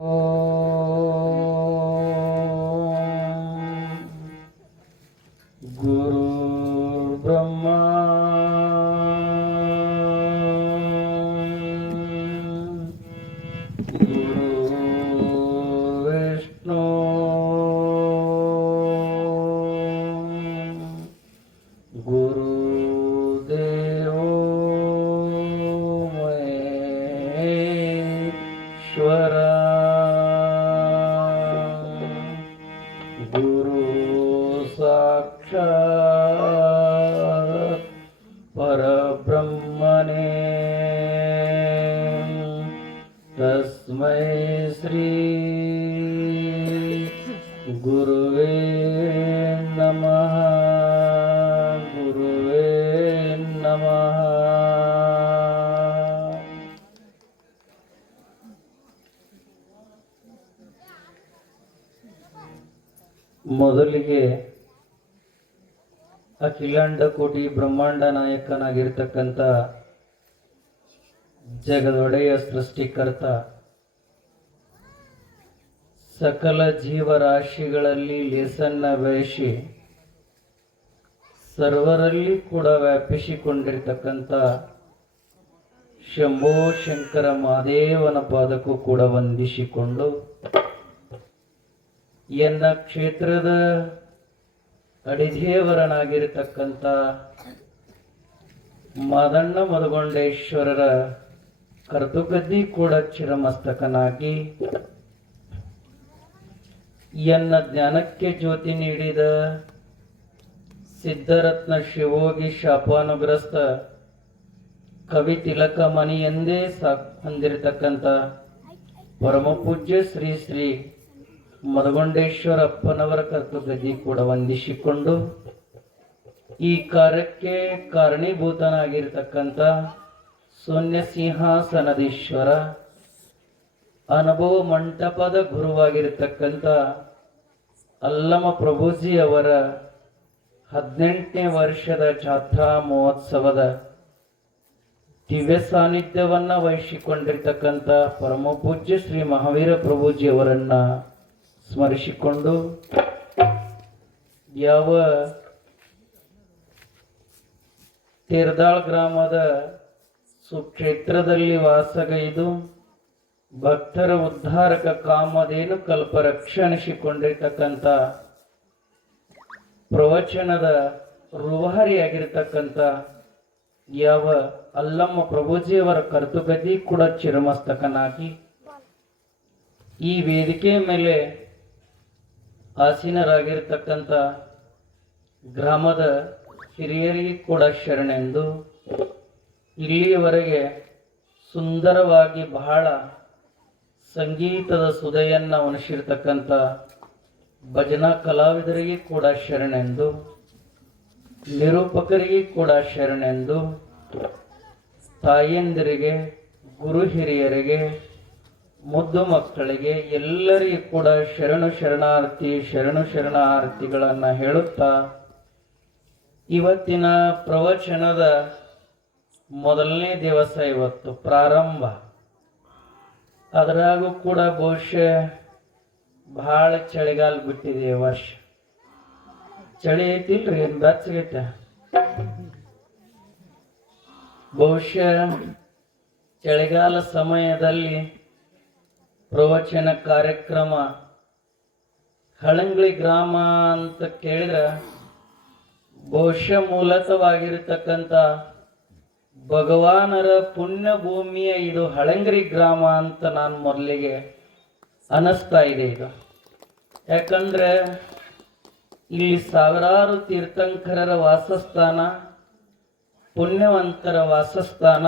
ಗುರು ಬ್ರಹ್ಮ ಗುರು ವಿಷ್ಣು ಗುರು ದೇವೋ ಮಹೇಶ್ವರ ಗುರು ಸಾಕ್ಷಾತ್ ಪರಬ್ರಹ್ಮನೇ ತಸ್ಮೈ ಶ್ರೀ ಗುರುವೇ ನಮಃ ಗುರುವೇ ನಮಃ. ಮೊದಲಿಗೆ ಅಖಿಲಾಂಡ ಕೋಟಿ ಬ್ರಹ್ಮಾಂಡ ನಾಯಕನಾಗಿರ್ತಕ್ಕಂಥ ಜಗದೊಡೆಯ ಸೃಷ್ಟಿಕರ್ತ ಸಕಲ ಜೀವರಾಶಿಗಳಲ್ಲಿ ಲೇಸನ್ನ ಬೆಳೆಸಿ ಸರ್ವರಲ್ಲಿ ಕೂಡ ವ್ಯಾಪಿಸಿಕೊಂಡಿರ್ತಕ್ಕಂಥ ಶಂಭೋ ಶಂಕರ ಮಹಾದೇವನ ಪಾದಕ್ಕೂ ಕೂಡ ವಂದಿಸಿಕೊಂಡು ಎನ್ನ ಕ್ಷೇತ್ರದ ಅಡಿದೇವರನಾಗಿರತಕ್ಕಂಥ ಮಾದಣ್ಣ ಮದಗೊಂಡೇಶ್ವರರ ಕರ್ತುಗದ್ದಿ ಕೂಡ ಚಿರಮಸ್ತಕನಾಗಿ ಎನ್ನ ಜ್ಞಾನಕ್ಕೆ ಜ್ಯೋತಿ ನೀಡಿದ ಸಿದ್ಧರತ್ನ ಶಿವೋಗಿ ಶಾಪಾನುಗ್ರಸ್ತ ಕವಿ ತಿಲಕ ಮಣಿ ಎಂದೇ ಹೊಂದಿರತಕ್ಕಂಥ ಪರಮಪೂಜ್ಯ ಶ್ರೀ ಶ್ರೀ ಮದಗೊಂಡೇಶ್ವರಪ್ಪನವರ ಕರ್ತುಗದ್ದಿ ಕೂಡ ವಂದಿಸಿಕೊಂಡು ಈ ಕಾರ್ಯಕ್ಕೆ ಕಾರಣೀಭೂತನಾಗಿರ್ತಕ್ಕಂಥ ಶೂನ್ಯ ಸಿಂಹಾಸನದೀಶ್ವರ ಅನುಭವ ಮಂಟಪದ ಗುರುವಾಗಿರತಕ್ಕಂಥ ಅಲ್ಲಮ ಪ್ರಭುಜಿ ಅವರ 18ನೇ ವರ್ಷದ ಜಾತ್ರಾ ಮಹೋತ್ಸವದ ದಿವ್ಯ ಸಾನ್ನಿಧ್ಯವನ್ನ ವಹಿಸಿಕೊಂಡಿರ್ತಕ್ಕಂಥ ಪರಮಪೂಜ್ಯ ಶ್ರೀ ಮಹಾವೀರ ಪ್ರಭುಜಿ ಅವರನ್ನ ಸ್ಮರಿಸಿಕೊಂಡು ಯಾವ ತೇರದಾಳ್ ಗ್ರಾಮದ ಸುಕ್ಷೇತ್ರದಲ್ಲಿ ವಾಸಗೈದು ಭಕ್ತರ ಉದ್ಧಾರಕ ಕಾಮಧೇನು ಕಲ್ಪರಕ್ಷಣಿಸಿಕೊಂಡಿರ್ತಕ್ಕಂಥ ಪ್ರವಚನದ ರೂವಾರಿಯಾಗಿರ್ತಕ್ಕಂಥ ಯಾವ ಅಲ್ಲಮ್ಮ ಪ್ರಭುಜಿಯವರ ಕರ್ತುಗದ್ದಿ ಕೂಡ ಚಿರಮಸ್ತಕನಾಗಿ ಈ ವೇದಿಕೆ ಮೇಲೆ ಆಸೀನರಾಗಿರ್ತಕ್ಕಂಥ ಗ್ರಾಮದ ಹಿರಿಯರಿಗೆ ಕೂಡ ಶರಣೆಂದು ಇಲ್ಲಿಯವರೆಗೆ ಸುಂದರವಾಗಿ ಬಹಳ ಸಂಗೀತದ ಸುಧೆಯನ್ನ ಉಣಿಸಿರ್ತಕ್ಕಂಥ ಭಜನಾ ಕಲಾವಿದರಿಗೆ ಕೂಡ ಶರಣೆಂದು ನಿರೂಪಕರಿಗೆ ಕೂಡ ಶರಣೆಂದು ತಾಯಂದಿರಿಗೆ ಗುರು ಹಿರಿಯರಿಗೆ ಮುದ್ದು ಮಕ್ಕಳಿಗೆ ಎಲ್ಲರಿಗೂ ಕೂಡ ಶರಣು ಶರಣಾರ್ಥಿಗಳನ್ನ ಹೇಳುತ್ತಾ ಇವತ್ತಿನ ಪ್ರವಚನದ ಮೊದಲನೇ ದಿವಸ ಇವತ್ತು ಪ್ರಾರಂಭ. ಅದರಾಗೂ ಕೂಡ ಬಹುಶಃ ಬಹಳ ಚಳಿಗಾಲ ಬಿಟ್ಟಿದೆ ವರ್ಷ. ಚಳಿ ಐತಿಲ್ರಿ, ಏನ್ ಬೆಚ್ಚಗೈತೆ? ಬಹುಶಃ ಚಳಿಗಾಲ ಸಮಯದಲ್ಲಿ ಪ್ರವಚನ ಕಾರ್ಯಕ್ರಮ ಹಳಂಗ್ಳಿ ಗ್ರಾಮ ಅಂತ ಕೇಳಿದ್ರೆ ಬಹುಶಃ ಮೂಲತವಾಗಿರತಕ್ಕಂಥ ಭಗವಾನರ ಪುಣ್ಯ ಭೂಮಿಯ ಇದು ಹಳಂಗ್ರಿ ಗ್ರಾಮ ಅಂತ ನಾನು ಮೊದಲಿಗೆ ಅನಿಸ್ತಾ ಇದೆ. ಇದು ಯಾಕಂದ್ರೆ ಇಲ್ಲಿ ಸಾವಿರಾರು ತೀರ್ಥಂಕರರ ವಾಸಸ್ಥಾನ, ಪುಣ್ಯವಂತರ ವಾಸಸ್ಥಾನ.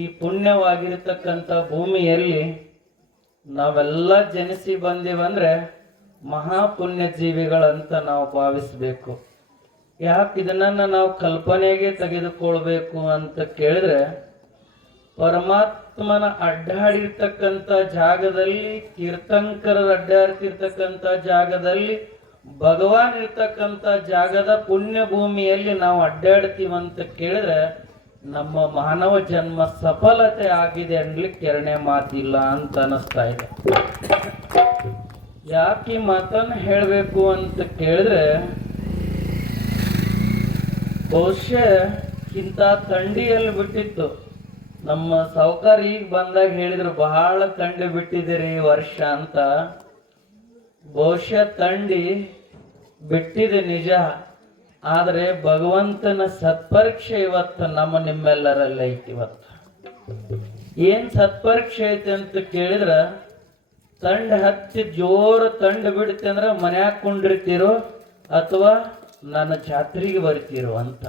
ಈ ಪುಣ್ಯವಾಗಿರತಕ್ಕಂಥ ಭೂಮಿಯಲ್ಲಿ ನಾವೆಲ್ಲ ಜನಿಸಿ ಬಂದೀವಂದ್ರೆ ಮಹಾಪುಣ್ಯ ಜೀವಿಗಳಂತ ನಾವು ಭಾವಿಸ್ಬೇಕು. ಯಾಕೆ ಇದನ್ನ ನಾವು ಕಲ್ಪನೆಗೆ ತೆಗೆದುಕೊಳ್ಬೇಕು ಅಂತ ಕೇಳಿದ್ರೆ, ಪರಮಾತ್ಮನ ಅಡ್ಡಾಡಿರ್ತಕ್ಕಂಥ ಜಾಗದಲ್ಲಿ, ತೀರ್ಥಂಕರರು ಅಡ್ಡಾಡ್ತಿರ್ತಕ್ಕಂಥ ಜಾಗದಲ್ಲಿ, ಭಗವಾನ್ ಇರ್ತಕ್ಕಂಥ ಜಾಗದ ಪುಣ್ಯ ಭೂಮಿಯಲ್ಲಿ ನಾವು ಅಡ್ಡಾಡ್ತೀವಂತ ಕೇಳಿದ್ರೆ ನಮ್ಮ ಮಾನವ ಜನ್ಮ ಸಫಲತೆ ಆಗಿದೆ ಅನ್ಲಿಕ್ಕೆ ಎರಡನೇ ಮಾತಿಲ್ಲ ಅಂತ ಅನಿಸ್ತಾ ಇದೆ. ಯಾಕೆ ಈ ಮಾತನ್ನು ಹೇಳಬೇಕು ಅಂತ ಕೇಳಿದ್ರೆ, ಬಹುಶಃ ಇಂಥ ಥಂಡಿಯಲ್ಲಿ ಬಿಟ್ಟಿತ್ತು. ನಮ್ಮ ಸಾವುಕಾರ ಈಗ ಬಂದಾಗ ಹೇಳಿದ್ರು ಬಹಳ ಥಂಡಿ ಬಿಟ್ಟಿದ್ದೀರಿ ಈ ವರ್ಷ ಅಂತ. ಬಹುಶಃ ಥಂಡಿ ಬಿಟ್ಟಿದೆ ನಿಜ, ಆದರೆ ಭಗವಂತನ ಸತ್ಪರೀಕ್ಷೆ ಇವತ್ತು ನಿಮ್ಮೆಲ್ಲರಲ್ಲಿ ಐತಿ. ಇವತ್ತು ಏನ್ ಸತ್ಪರೀಕ್ಷೆ ಐತಿ ಅಂತ ಕೇಳಿದ್ರ, ತಂಡ ಹತ್ತಿ ಜೋರು ತಂಡ ಬಿಡುತ್ತೆ ಅಂದ್ರೆ ಮನ್ಯಾಗ ಕುಂಡಿರ್ತೀರೋ ಅಥವಾ ನನ್ನ ಜಾತ್ರೆಗೆ ಬರ್ತೀರೋ ಅಂತ.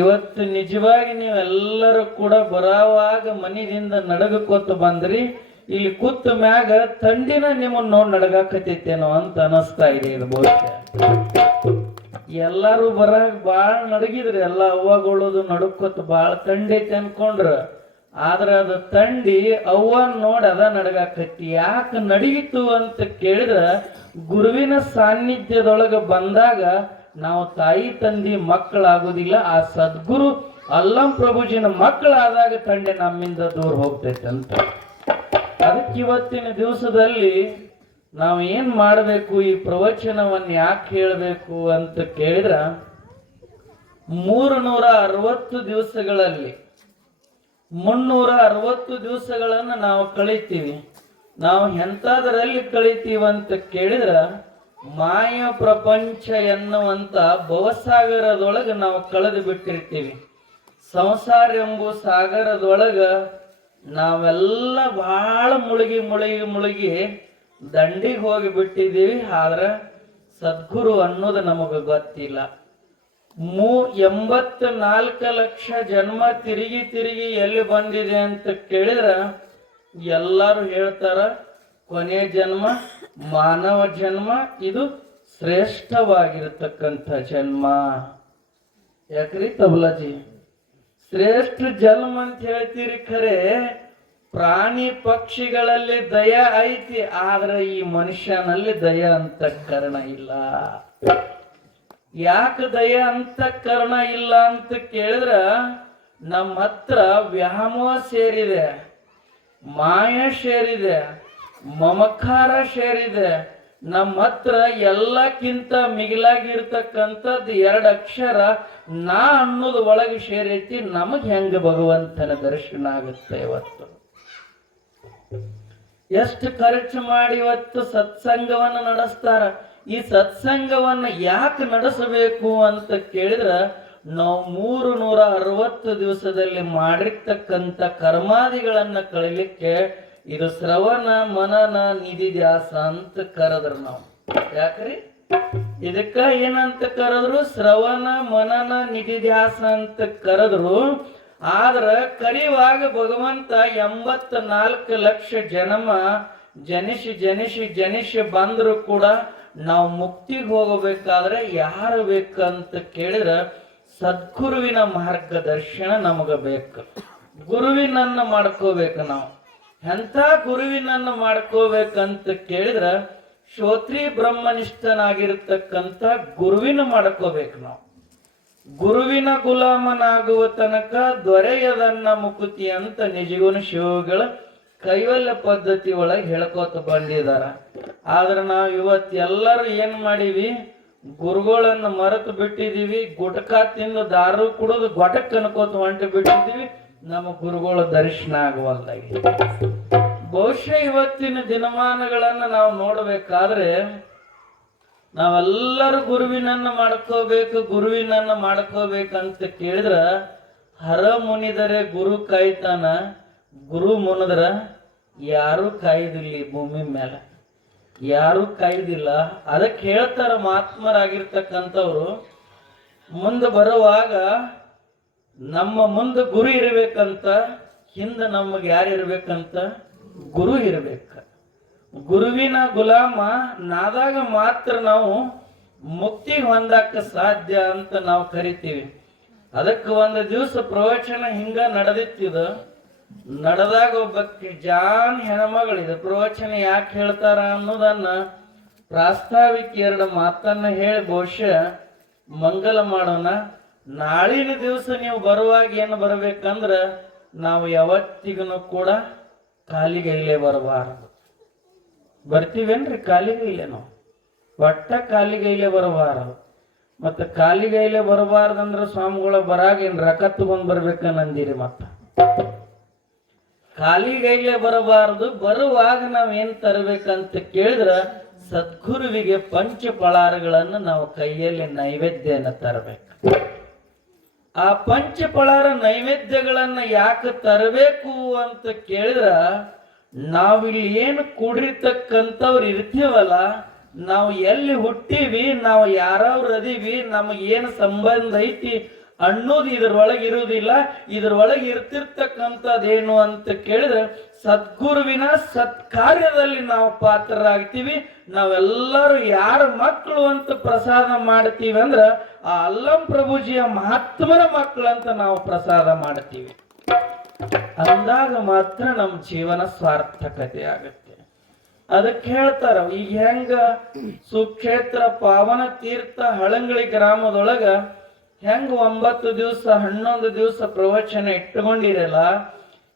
ಇವತ್ತು ನಿಜವಾಗಿ ನೀವೆಲ್ಲರೂ ಕೂಡ ಬರೋವಾಗ ಮನೆಯಿಂದ ನಡಗಕೊತ್ತು ಬಂದ್ರಿ, ಇಲ್ಲಿ ಕೂತ ಮ್ಯಾಗ ತಂಡಿನ ನಿಮ್ಮನ್ನ ನೋಡಿ ನಡಗಾಕತೈತೇನೋ ಅಂತ ಅನಿಸ್ತಾ ಇದೆ. ಇದು ಬಹುಶಃ ಎಲ್ಲಾರು ಬರಾಗ ಬಾಳ ನಡಗಿದ್ರಿ, ಎಲ್ಲ ಅವ್ವಗಳದು ನಡುಕೊತ್ತು ಬಾಳ ತಂಡಿ ಐತಿ ಅನ್ಕೊಂಡ್ರ. ಆದ್ರ ಅದು ತಂಡಿ ಅವ್ವನ್ ನೋಡಿ ಅದ ನಡಗಾಕತಿ. ಯಾಕೆ ನಡಗಿತು ಅಂತ ಕೇಳಿದ್ರ, ಗುರುವಿನ ಸಾನ್ನಿಧ್ಯದೊಳಗ ಬಂದಾಗ ನಾವು ತಾಯಿ ತಂದಿ ಮಕ್ಕಳಾಗುದಿಲ್ಲ, ಆ ಸದ್ಗುರು ಅಲ್ಲಂ ಪ್ರಭುಜಿನ ಮಕ್ಕಳಾದಾಗ ತಂಡೆ ನಮ್ಮಿಂದ ದೂರ ಹೋಗ್ತೈತೆ ಅಂತ. ಅದಕ್ಕೆ ಇವತ್ತಿನ ದಿವಸದಲ್ಲಿ ನಾವು ಏನ್ ಮಾಡಬೇಕು, ಈ ಪ್ರವಚನವನ್ನು ಯಾಕೆ ಹೇಳಬೇಕು ಅಂತ ಕೇಳಿದ್ರ, 360 ದಿವಸಗಳಲ್ಲಿ 360 ದಿವಸಗಳನ್ನು ನಾವು ಕಳೀತೀವಿ. ನಾವು ಎಂಥದ್ರಲ್ಲಿ ಕಳೀತೀವಿ ಅಂತ ಕೇಳಿದ್ರ, ಮಾಯ ಪ್ರಪಂಚ ಎನ್ನುವಂತ ಭವಸಾಗರದೊಳಗೆ ನಾವು ಕಳೆದು ಬಿಟ್ಟಿರ್ತೀವಿ. ಸಂಸಾರ ಎಂಬ ಸಾಗರದೊಳಗ ನಾವೆಲ್ಲ ಬಹಳ ಮುಳುಗಿ ದಂಡಿಗೆ ಹೋಗಿ ಬಿಟ್ಟಿದ್ದೀವಿ. ಆದ್ರೆ ಸದ್ಗುರು ಅನ್ನೋದು ನಮಗೆ ಗೊತ್ತಿಲ್ಲ. 84 ಲಕ್ಷ ಜನ್ಮ ತಿರುಗಿ ಎಲ್ಲಿ ಬಂದಿದೆ ಅಂತ ಕೇಳಿದ್ರ, ಎಲ್ಲರೂ ಹೇಳ್ತಾರ ಕೊನೆಯ ಜನ್ಮ ಮಾನವ ಜನ್ಮ, ಇದು ಶ್ರೇಷ್ಠವಾಗಿರತಕ್ಕಂಥ ಜನ್ಮ. ಯಾಕ್ರಿ ತಬಲಾಜಿ, ಶ್ರೇಷ್ಠ ಜನ್ಮ ಅಂತ ಹೇಳ್ತೀರಿ, ಖರೆ ಪ್ರಾಣಿ ಪಕ್ಷಿಗಳಲ್ಲಿ ದಯ ಐತಿ, ಆದ್ರೆ ಈ ಮನುಷ್ಯನಲ್ಲಿ ದಯ ಅಂತಃಕರಣ ಇಲ್ಲ. ಯಾಕೆ ದಯ ಅಂತಃಕರಣ ಇಲ್ಲ ಅಂತ ಕೇಳಿದ್ರ, ನಮ್ಮ ಹತ್ರ ವ್ಯಾಮೋಹ ಸೇರಿದೆ, ಮಾಯ ಸೇರಿದೆ, ಮಮಕಾರ ಸೇರಿದೆ. ನಮ್ಮ ಹತ್ರ ಎಲ್ಲಕ್ಕಿಂತ ಮಿಗಿಲಾಗಿರ್ತಕ್ಕಂಥದ್ದು 2 ಅಕ್ಷರ ನಾ ಅನ್ನೋದು ಒಳಗೆ ಸೇರೈತಿ. ನಮಗ್ ಹೆಂಗ ಭಗವಂತನ ದರ್ಶನ ಆಗುತ್ತೆ? ಇವತ್ತು ಎಷ್ಟು ಖರ್ಚು ಮಾಡಿ ಇವತ್ತು ಸತ್ಸಂಗವನ್ನು ನಡೆಸ್ತಾರ. ಈ ಸತ್ಸಂಗವನ್ನ ಯಾಕೆ ನಡೆಸಬೇಕು ಅಂತ ಕೇಳಿದ್ರ, ನಾವು 360 ದಿವಸದಲ್ಲಿ ಮಾಡಿರ್ತಕ್ಕಂಥ ಕರ್ಮಾದಿಗಳನ್ನ ಕಳಿಲಿಕ್ಕೆ ಇದು ಶ್ರವಣ ಮನನ ನಿಧಿಧ್ಯಾಸ ಅಂತ ಕರೆದ್ರು ನಾವು. ಯಾಕ್ರಿ ಇದಕ್ಕ ಏನಂತ ಕರೆದ್ರು? ಶ್ರವಣ ಮನನ ನಿಧಿಧ್ಯಾಸ ಅಂತ ಕರೆದ್ರು. ಆದ್ರ ಕರೆಯುವಾಗ ಭಗವಂತ 84 ಲಕ್ಷ ಜನ್ಮ ಜನಿಸಿ ಬಂದ್ರು ಕೂಡ ನಾವು ಮುಕ್ತಿಗೆ ಹೋಗಬೇಕಾದ್ರೆ ಯಾರು ಬೇಕಂತ ಕೇಳಿದ್ರ, ಸದ್ಗುರುವಿನ ಮಾರ್ಗದರ್ಶನ ನಮಗ ಬೇಕು. ಗುರುವಿನನ್ನ ಮಾಡ್ಕೋಬೇಕು ನಾವು. ಎಂಥ ಗುರುವಿನನ್ನು ಮಾಡ್ಕೋಬೇಕಂತ ಕೇಳಿದ್ರ, ಶ್ರೋತ್ರಿ ಬ್ರಹ್ಮನಿಷ್ಠನಾಗಿರ್ತಕ್ಕಂಥ ಗುರುವಿನ ಮಾಡ್ಕೋಬೇಕು ನಾವು. ಗುರುವಿನ ಗುಲಾಮನಾಗುವ ತನಕ ದೊರೆಯದನ್ನ ಮುಕುತಿ ಅಂತ ನಿಜಗುಣ ಶಿವಗಳ ಕೈವಲ್ಯ ಪದ್ಧತಿ ಒಳಗೆ ಹೇಳ್ಕೋತ ಬಂದಿದಾರ. ಆದ್ರೆ ನಾವು ಇವತ್ತೆಲ್ಲರೂ ಏನ್ ಮಾಡೀವಿ, ಗುರುಗಳನ್ನ ಮರೆತು ಬಿಟ್ಟಿದೀವಿ. ಗುಟಕಾ ತಿಂದು ದಾರು ಕುಡಿದು ಗೊಟಕ್ ಅನ್ಕೋತ ಹೊಂಟು ಬಿಟ್ಟಿದೀವಿ. ನಮ್ಮ ಗುರುಗಳ ದರ್ಶನ ಆಗುವಲ್ದಾಗಿ. ಬಹುಶಃ ಇವತ್ತಿನ ದಿನಮಾನಗಳನ್ನ ನಾವು ನೋಡ್ಬೇಕಾದ್ರೆ, ನಾವೆಲ್ಲರೂ ಗುರುವಿನನ್ನ ಮಾಡ್ಕೋಬೇಕಂತ ಕೇಳಿದ್ರ, ಹರ ಮುನಿದರೆ ಗುರು ಕಾಯ್ತಾನ, ಗುರು ಮುನಿದ್ರ ಯಾರು ಕಾಯ್ದಿಲ್ಲ. ಈ ಭೂಮಿ ಮೇಲೆ ಯಾರು ಕಾಯ್ದಿಲ್ಲ. ಅದಕ್ಕೆ ಹೇಳ್ತಾರ ಮಹಾತ್ಮರಾಗಿರ್ತಕ್ಕಂಥವ್ರು, ಮುಂದೆ ಬರುವಾಗ ನಮ್ಮ ಮುಂದೆ ಗುರು ಇರಬೇಕಂತ, ಹಿಂದೆ ನಮಗೆ ಯಾರು ಇರ್ಬೇಕಂತ? ಗುರು ಇರ್ಬೇಕ. ಗುರುವಿನ ಗುಲಾಮ ನಾದಾಗ ಮಾತ್ರ ನಾವು ಮುಕ್ತಿ ಹೊಂದಕ್ಕ ಸಾಧ್ಯ ಅಂತ ನಾವು ಕರಿತೀವಿ. ಅದಕ್ಕೆ ಒಂದು ದಿವಸ ಪ್ರವಚನ ಹಿಂಗ ನಡೆದಿತ್ತಿದ. ನಡೆದಾಗ ಒಬ್ಬಕ್ಕೆ ಜಾನ್ ಹೆಣ್ಮಗಳಿದೆ. ಪ್ರವಚನ ಯಾಕೆ ಹೇಳ್ತಾರ ಅನ್ನೋದನ್ನ ಪ್ರಾಸ್ತಾವಿಕ 2 ಮಾತನ್ನ ಹೇಳಿ ಬಹುಶಃ ಮಂಗಲ ಮಾಡೋಣ. ನಾಳಿನ ದಿವಸ ನೀವು ಬರುವಾಗ ಏನು ಬರ್ಬೇಕಂದ್ರ ನಾವು ಯಾವತ್ತಿಗೂ ಕೂಡ ಕಾಲಿಗೈಲೆ ಬರಬಾರದು. ಬರ್ತೀವೇನ್ರಿ ಕಾಲಿಗೈಲೆ? ನಾವು ಒಟ್ಟ ಕಾಲಿಗೈಲೆ ಬರಬಾರದು. ಮತ್ತ ಕಾಲಿಗೈಲೆ ಬರಬಾರ್ದಂದ್ರ ಸ್ವಾಮಿಗಳ ಬರಾಗ ಏನ್ ರೊಕ್ಕ ತಗೊಂಡ್ ಬರ್ಬೇಕಂದಿರಿ. ಮತ್ತ ಕಾಲಿಗೈಲೆ ಬರಬಾರದು. ಬರುವಾಗ ನಾವೇನ್ ತರಬೇಕಂತ ಕೇಳಿದ್ರ ಸದ್ಗುರುವಿಗೆ ಪಂಚಪಳಾರಗಳನ್ನು ನಾವು ಕೈಯಲ್ಲಿ ನೈವೇದ್ಯನ ತರಬೇಕು. ಆ ಪಂಚಪಳಾರ ನೈವೇದ್ಯಗಳನ್ನ ಯಾಕೆ ತರಬೇಕು ಅಂತ ಕೇಳಿದ್ರ, ನಾವಿಲ್ಲಿ ಏನು ಕೂಡಿರ್ತಕ್ಕಂಥವ್ರು ಇರ್ತೀವಲ್ಲ, ನಾವು ಎಲ್ಲಿ ಹುಟ್ಟೀವಿ, ನಾವು ಯಾರವ್ರು ಅದೀವಿ, ನಮಗೇನು ಸಂಬಂಧ ಐತಿ ಅನ್ನೋದು ಇದ್ರೊಳಗೆ ಇರುವುದಿಲ್ಲ. ಇದ್ರೊಳಗೆ ಇರ್ತಿರ್ತಕ್ಕಂಥದ್ದೇನು ಅಂತ ಕೇಳಿದ್ರೆ ಸದ್ಗುರುವಿನ ಸತ್ಕಾರ್ಯದಲ್ಲಿ ನಾವು ಪಾತ್ರರಾಗ್ತೀವಿ. ನಾವೆಲ್ಲರೂ ಯಾರ ಮಕ್ಕಳು ಅಂತ ಪ್ರಸಾದ ಮಾಡ್ತೀವಿ ಅಂದ್ರ ಆ ಅಲ್ಲಂ ಪ್ರಭುಜಿಯ ಮಹಾತ್ಮರ ಮಕ್ಕಳಂತ ನಾವು ಪ್ರಸಾದ ಮಾಡ್ತೀವಿ. ಅಂದಾಗ ಮಾತ್ರ ನಮ್ಮ ಜೀವನ ಸಾರ್ಥಕತೆ ಆಗುತ್ತೆ. ಅದಕ್ಕೆ ಹೇಳ್ತಾರ, ಈಗ ಹೆಂಗ ಸುಕ್ಷೇತ್ರ ಪಾವನ ತೀರ್ಥ ಹಳಂಗಳಿ ಗ್ರಾಮದೊಳಗ ಹೆಂಗ 9 ದಿವಸ 11 ದಿವಸ ಪ್ರವಚನ ಇಟ್ಟುಕೊಂಡಿರಲ್ಲ,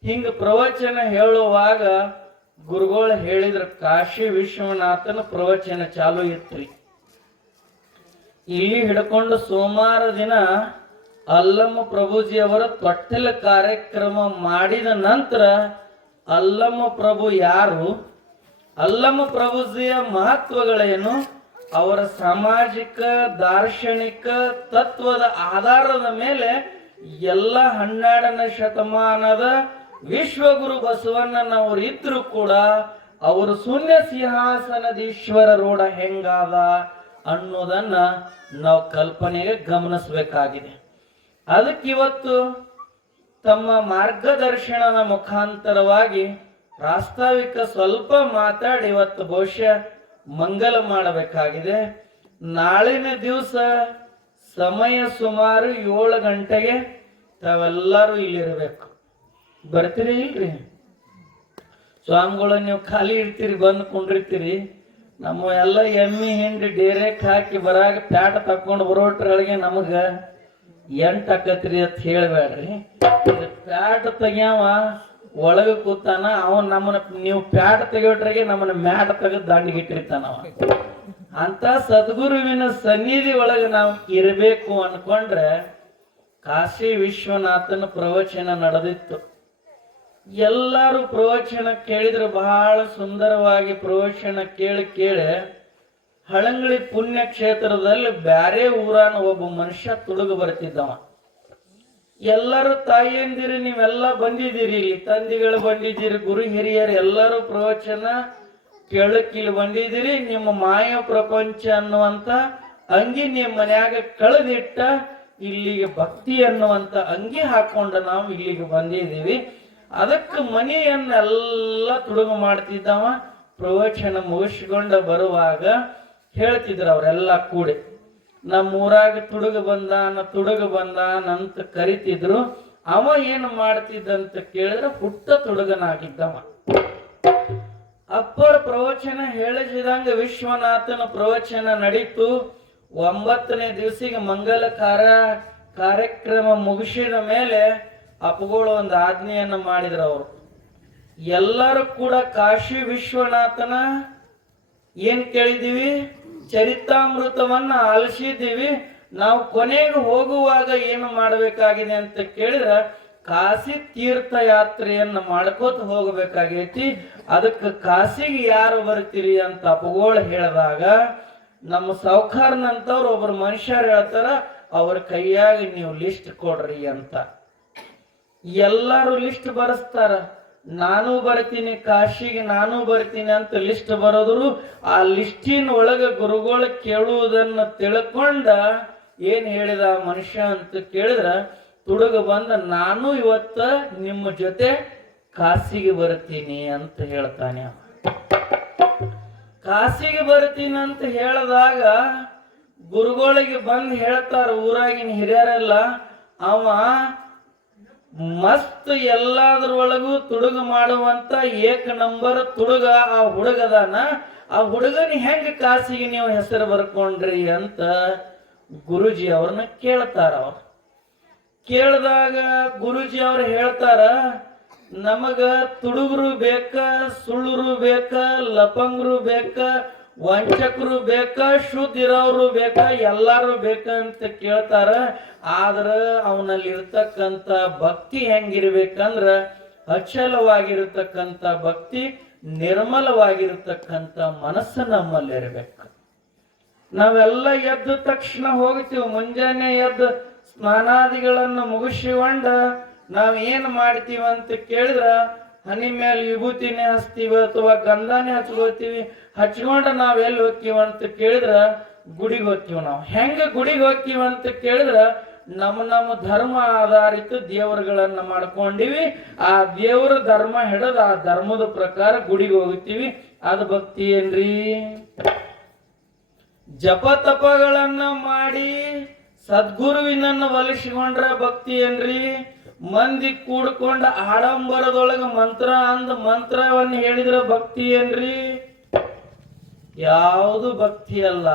ಹಿಂಗ ಪ್ರವಚನ ಹೇಳುವಾಗ ಗುರುಗಳು ಹೇಳಿದ್ರ ಕಾಶಿ ವಿಶ್ವನಾಥನ ಪ್ರವಚನ ಚಾಲು ಇತ್ರಿ. ಇಲ್ಲಿ ಹಿಡ್ಕೊಂಡು ಸೋಮವಾರ ದಿನ ಅಲ್ಲಮ್ಮ ಪ್ರಭುಜಿಯವರ ತೊಟ್ಟಿಲ ಕಾರ್ಯಕ್ರಮ ಮಾಡಿದ ನಂತರ ಅಲ್ಲಮ್ಮ ಪ್ರಭು ಯಾರು, ಅಲ್ಲಮ್ಮ ಪ್ರಭುಜಿಯ ಮಹತ್ವಗಳೇನು, ಅವರ ಸಾಮಾಜಿಕ ದಾರ್ಶನಿಕ ತತ್ವದ ಆಧಾರದ ಮೇಲೆ ಎಲ್ಲ 12ನೇ ಶತಮಾನದ ವಿಶ್ವಗುರು ಬಸವಣ್ಣನವರು ಇದ್ರು ಕೂಡ ಅವರು ಶೂನ್ಯ ಸಿಂಹಾಸನದೀಶ್ವರ ರೂಢ ಹೆಂಗಾದ ಅನ್ನೋದನ್ನ ನಾವು ಕಲ್ಪನೆಗೆ ಗಮನಿಸಬೇಕಾಗಿದೆ. ಅದಕ್ಕಿವತ್ತು ತಮ್ಮ ಮಾರ್ಗದರ್ಶನದ ಮುಖಾಂತರವಾಗಿ ಪ್ರಾಸ್ತಾವಿಕ ಸ್ವಲ್ಪ ಮಾತಾಡಿ ಇವತ್ತು ಬಹುಶಃ ಮಂಗಲ ಮಾಡಬೇಕಾಗಿದೆ. ನಾಳಿನ ದಿವಸ ಸಮಯ ಸುಮಾರು 7 ಗಂಟೆಗೆ ತಾವೆಲ್ಲರೂ ಇಲ್ಲಿರ್ಬೇಕು. ಬರ್ತೀರಿ ಇಲ್ರಿ? ಸ್ವಾಮಿಗಳು ನೀವು ಖಾಲಿ ಇರ್ತೀರಿ, ಬಂದು ಕುಂಡಿರ್ತೀರಿ. ನಮ್ಮ ಎಲ್ಲ ಎಮ್ಮಿ ಹಿಂಡಿ ಡೇರೆಕ್ ಹಾಕಿ ಬರಾಗ ಪ್ಯಾಟ ತಕೊಂಡು ಬರೋಟ್ರೊಳಗೆ ನಮಗ 8 ಆಕತ್ರಿ ಅಂತ ಹೇಳ್ಬೇಡ್ರಿ. ಪ್ಯಾಟ ತೆಗ್ಯಾವ ಒಳಗ ಕೂತಾನ, ಅವನ್ ನಮ್ಮನ್ನ ನೀವು ಪ್ಯಾಟ ತೆಗಿಯೋಟ್ರಾಗೆ ನಮ್ಮನ್ನ ಮ್ಯಾಟ ತೆಗೆದು ದಂಡಿಗಿಟ್ಟಿರ್ತಾನವ. ಅಂತ ಸದ್ಗುರುವಿನ ಸನ್ನಿಧಿ ಒಳಗೆ ನಾವು ಇರಬೇಕು ಅನ್ಕೊಂಡ್ರೆ ಕಾಶಿ ವಿಶ್ವನಾಥನ ಪ್ರವಚನ ನಡೆದಿತ್ತು. ಎಲ್ಲರೂ ಪ್ರವಚನ ಕೇಳಿದ್ರೆ ಬಹಳ ಸುಂದರವಾಗಿ ಪ್ರವಚನ ಕೇಳಿ ಹಳಂಗಳಿ ಪುಣ್ಯಕ್ಷೇತ್ರದಲ್ಲಿ ಬ್ಯಾರೆ ಊರಾನ ಒಬ್ಬ ಮನುಷ್ಯ ತುಡುಗು ಬರ್ತಿದ್ದವ. ಎಲ್ಲರೂ ತಾಯಿಯಂದಿರಿ ನೀವೆಲ್ಲ ಬಂದಿದ್ದೀರಿ, ಇಲ್ಲಿ ತಂದಿಗಳು ಬಂದಿದ್ದೀರಿ, ಗುರು ಹಿರಿಯರು ಎಲ್ಲರೂ ಪ್ರವಚನ ಕೇಳಕ್ಕಿಲ್ಲಿ ಬಂದಿದ್ದೀರಿ. ನಿಮ್ಮ ಮಾಯ ಪ್ರಪಂಚ ಅನ್ನುವಂತ ಅಂಗಿ ನಿಮ್ಮ ಮನ್ಯಾಗ ಕಳೆದಿಟ್ಟ ಇಲ್ಲಿಗೆ ಭಕ್ತಿ ಅನ್ನುವಂತ ಅಂಗಿ ಹಾಕೊಂಡ ನಾವು ಇಲ್ಲಿಗೆ ಬಂದಿದ್ದೀವಿ. ಅದಕ್ಕೆ ಮನೆಯನ್ನೆಲ್ಲ ತುಡುಗು ಮಾಡ್ತಿದ್ದವ. ಪ್ರವಚನ ಮುಗಿಸ್ಕೊಂಡ ಬರುವಾಗ ಹೇಳ್ತಿದ್ರು ಅವರೆಲ್ಲ ಕೂಡಿ, ನಮ್ಮೂರಾಗ ತುಡುಗ ಬಂದಾನಂತ ಕರಿತಿದ್ರು. ಅವ ಏನು ಮಾಡ್ತಿದ್ದಂತ ಕೇಳಿದ್ರೆ ಹುಟ್ಟ ತುಡುಗನಾಗಿದ್ದವ. ಅಪ್ಪರ ಪ್ರವಚನ ಹೇಳಿಸಿದಂಗ ವಿಶ್ವನಾಥನ ಪ್ರವಚನ ನಡೀತು. 9ನೇ ದಿವಸಿಗೆ ಮಂಗಲ ಕಾರ್ಯಕ್ರಮ ಮುಗಿಸಿದ ಮೇಲೆ ಅಪ್ಪಗಳು ಒಂದು ಆಜ್ಞೆಯನ್ನು ಮಾಡಿದ್ರು. ಅವರು ಎಲ್ಲರೂ ಕೂಡ ಕಾಶಿ ವಿಶ್ವನಾಥನ ಏನ್ ಕೇಳಿದೀವಿ, ಚರಿತಾಮೃತವನ್ನ ಆಲಿಸಿದ್ದೀವಿ. ನಾವು ಕೊನೆಗೆ ಹೋಗುವಾಗ ಏನು ಮಾಡಬೇಕಾಗಿದೆ ಅಂತ ಕೇಳಿದ್ರೆ ಕಾಶಿ ತೀರ್ಥಯಾತ್ರೆಯನ್ನ ಮಾಡ್ಕೋತ ಹೋಗಬೇಕಾಗೈತಿ. ಅದಕ್ಕೆ ಕಾಶಿಗೆ ಯಾರು ಬರ್ತೀರಿ ಅಂತ ಅಪ್ಪಗೋಳು ಹೇಳಿದಾಗ ನಮ್ಮ ಸಾವುಕಾರನಂತವ್ರು ಒಬ್ಬರು ಮನುಷ್ಯರು ಹೇಳ್ತಾರ, ಅವ್ರ ಕೈಯಾಗ ನೀವು ಲಿಸ್ಟ್ ಕೊಡ್ರಿ ಅಂತ. ಎಲ್ಲರೂ ಲಿಸ್ಟ್ ಬರೆಸ್ತಾರ. ನಾನು ಬರ್ತೀನಿ ಕಾಶಿಗೆ, ನಾನು ಬರ್ತೀನಿ ಅಂತ ಲಿಸ್ಟ್ ಬರೋದ್ರು. ಆ ಲಿಸ್ಟಿನ ಒಳಗ ಗುರುಗಳು ಕೇಳುವುದನ್ನ ತಿಳ್ಕೊಂಡ ಏನ್ ಹೇಳಿದ ಮನುಷ್ಯ ಅಂತ ಕೇಳಿದ್ರ ತುಡುಗ ಬಂದ, ನಾನು ಇವತ್ತ ನಿಮ್ಮ ಜೊತೆ ಕಾಶಿಗೆ ಬರ್ತೀನಿ ಅಂತ ಹೇಳ್ತಾನೆ. ಕಾಶಿಗೆ ಬರ್ತೀನಿ ಅಂತ ಹೇಳಿದಾಗ ಗುರುಗಳಿಗೆ ಬಂದು ಹೇಳ್ತಾರ ಊರಾಗಿನ ಹಿರಿಯರೆಲ್ಲ, ಅವ ಮಸ್ತ್ ಎಲ್ಲಾದ್ರೊಳಗೂ ತುಡುಗ ಮಾಡುವಂತ ಏಕ ನಂಬರ್ ತುಡುಗ ಆ ಹುಡುಗದಾನ. ಆ ಹುಡುಗನ ಹೆಂಗ ಕಾಸಿಗೆ ನೀವು ಹೆಸರು ಬರ್ಕೊಂಡ್ರಿ ಅಂತ ಗುರುಜಿ ಅವ್ರನ್ನ ಕೇಳ್ತಾರ. ಅವ್ರು ಕೇಳಿದಾಗ ಗುರುಜಿ ಅವ್ರು ಹೇಳ್ತಾರ, ನಮಗ ತುಡುಗರು ಬೇಕ, ಸುಳ್ಳರು ಬೇಕ, ಲಪಂಗರು ಬೇಕ, ವಂಚಕರು ಬೇಕ, ಶುದ್ಧ ಇರೋರು ಬೇಕ, ಎಲ್ಲಾರು ಬೇಕ ಅಂತ ಕೇಳ್ತಾರ. ಆದ್ರ ಅವನಲ್ಲಿ ಇರ್ತಕ್ಕಂಥ ಭಕ್ತಿ ಹೆಂಗಿರ್ಬೇಕಂದ್ರ ಅಚಲವಾಗಿರತಕ್ಕಂಥ ಭಕ್ತಿ, ನಿರ್ಮಲವಾಗಿರತಕ್ಕಂಥ ಮನಸ್ಸು ನಮ್ಮಲ್ಲಿರ್ಬೇಕು. ನಾವೆಲ್ಲ ಎದ್ದ ತಕ್ಷಣ ಹೋಗ್ತೀವಿ, ಮುಂಜಾನೆ ಎದ್ದು ಸ್ನಾನಾದಿಗಳನ್ನು ಮುಗಿಸಿಕೊಂಡ ನಾವ್ ಏನ್ ಮಾಡ್ತೀವಿ ಅಂತ ಕೇಳಿದ್ರ ಹನಿ ಮೇಲೆ ವಿಭೂತಿನೇ ಹಚ್ತೀವಿ ಅಥವಾ ಗಂಧಾನೇ ಹಚ್ಕೋತೀವಿ. ಹಚ್ಕೊಂಡ ನಾವ್ ಎಲ್ಲಿ ಹೋಗ್ತೀವಿ ಅಂತ ಕೇಳಿದ್ರ ಗುಡಿಗೆ ಹೋಗ್ತೀವಿ. ನಾವು ಹೆಂಗ ಗುಡಿಗೆ ಹೋಗ್ತೀವಿ ಅಂತ ಕೇಳಿದ್ರ ನಮ್ಮ ಧರ್ಮ ಆಧಾರಿತ ದೇವರುಗಳನ್ನ ಮಾಡ್ಕೊಂಡಿವಿ. ಆ ದೇವರ ಧರ್ಮ ಹಿಡಿದು ಆ ಧರ್ಮದ ಪ್ರಕಾರ ಗುಡಿಗೆ ಹೋಗ್ತೀವಿ. ಅದು ಭಕ್ತಿ ಏನ್ರಿ? ಜಪ ತಪಗಳನ್ನ ಮಾಡಿ ಸದ್ಗುರುವಿನನ್ನ ಒಲಿಸಿಕೊಂಡ್ರ ಭಕ್ತಿ ಏನ್ರಿ? ಮಂದಿ ಕೂಡ್ಕೊಂಡ ಆಡಂಬರದೊಳಗ ಮಂತ್ರ ಮಂತ್ರವನ್ನು ಹೇಳಿದ್ರ ಭಕ್ತಿ ಏನ್ರಿ? ಯಾವುದು ಭಕ್ತಿ ಅಲ್ಲ.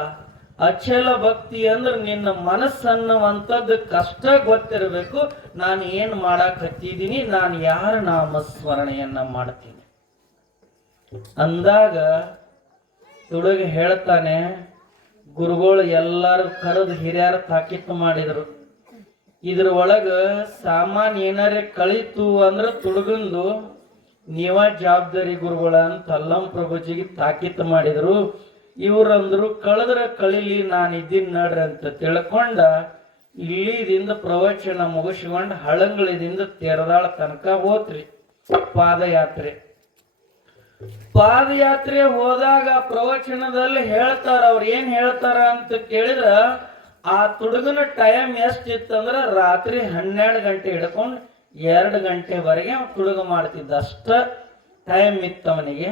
ಅಚಲ ಭಕ್ತಿ ಅಂದ್ರೆ ನಿನ್ನ ಮನಸ್ಸನ್ನುವಂಥದ್ದು ಕಷ್ಟ ಗೊತ್ತಿರಬೇಕು. ನಾನು ಏನ್ ಮಾಡಕ್ ಹತ್ತಿದ್ದೀನಿ, ನಾನು ಯಾರ ನಾಮಸ್ಮರಣೆಯನ್ನ ಮಾಡ್ತೀನಿ ಅಂದಾಗ ತುಡುಗ ಹೇಳ್ತಾನೆ, ಗುರುಗಳು ಎಲ್ಲಾರು ಕರೆದು ಹಿರಿಯರ ತಾಕೀತು ಮಾಡಿದ್ರು. ಇದ್ರ ಒಳಗ ಸಾಮಾನ್ಯ ಏನಾರೇ ಕಳೀತು ಅಂದ್ರ ತುಡುಗಂದು ನೀವ ಜವಾಬ್ದಾರಿ ಗುರುಗಳ ಅಂತ ಅಲ್ಲಂ ಪ್ರಭುಜಿಗೆ ತಾಕೀತು ಮಾಡಿದ್ರು. ಇವ್ರಂದ್ರು ಕಳೆದ್ರ ಕಳಿಲಿ, ನಾನು ಇದ್ದೀನಿ ನಡ್ರಿ ಅಂತ ತಿಳ್ಕೊಂಡ ಇಲ್ಲಿದಿಂದ ಪ್ರವಚನ ಮುಗಿಸ್ಕೊಂಡ ಹಳಂಗಳಿದಿಂದ ತೇರದಾಳ ತನಕ ಹೋತ್ರಿ ಪಾದಯಾತ್ರೆ. ಪಾದಯಾತ್ರೆ ಹೋದಾಗ ಪ್ರವಚನದಲ್ಲಿ ಹೇಳ್ತಾರ, ಅವ್ರು ಏನ್ ಹೇಳ್ತಾರ ಅಂತ ಕೇಳಿದ್ರ, ಆ ತುಡುಗನ ಟೈಮ್ ಎಷ್ಟಿತ್ತಂದ್ರ ರಾತ್ರಿ 12 ಗಂಟೆ ಹಿಡ್ಕೊಂಡು 2 ಗಂಟೆವರೆಗೆ ತುಡುಗ ಮಾಡ್ತಿದ್ದ. ಅಷ್ಟ ಟೈಮ್ ಇತ್ತು ಅವನಿಗೆ.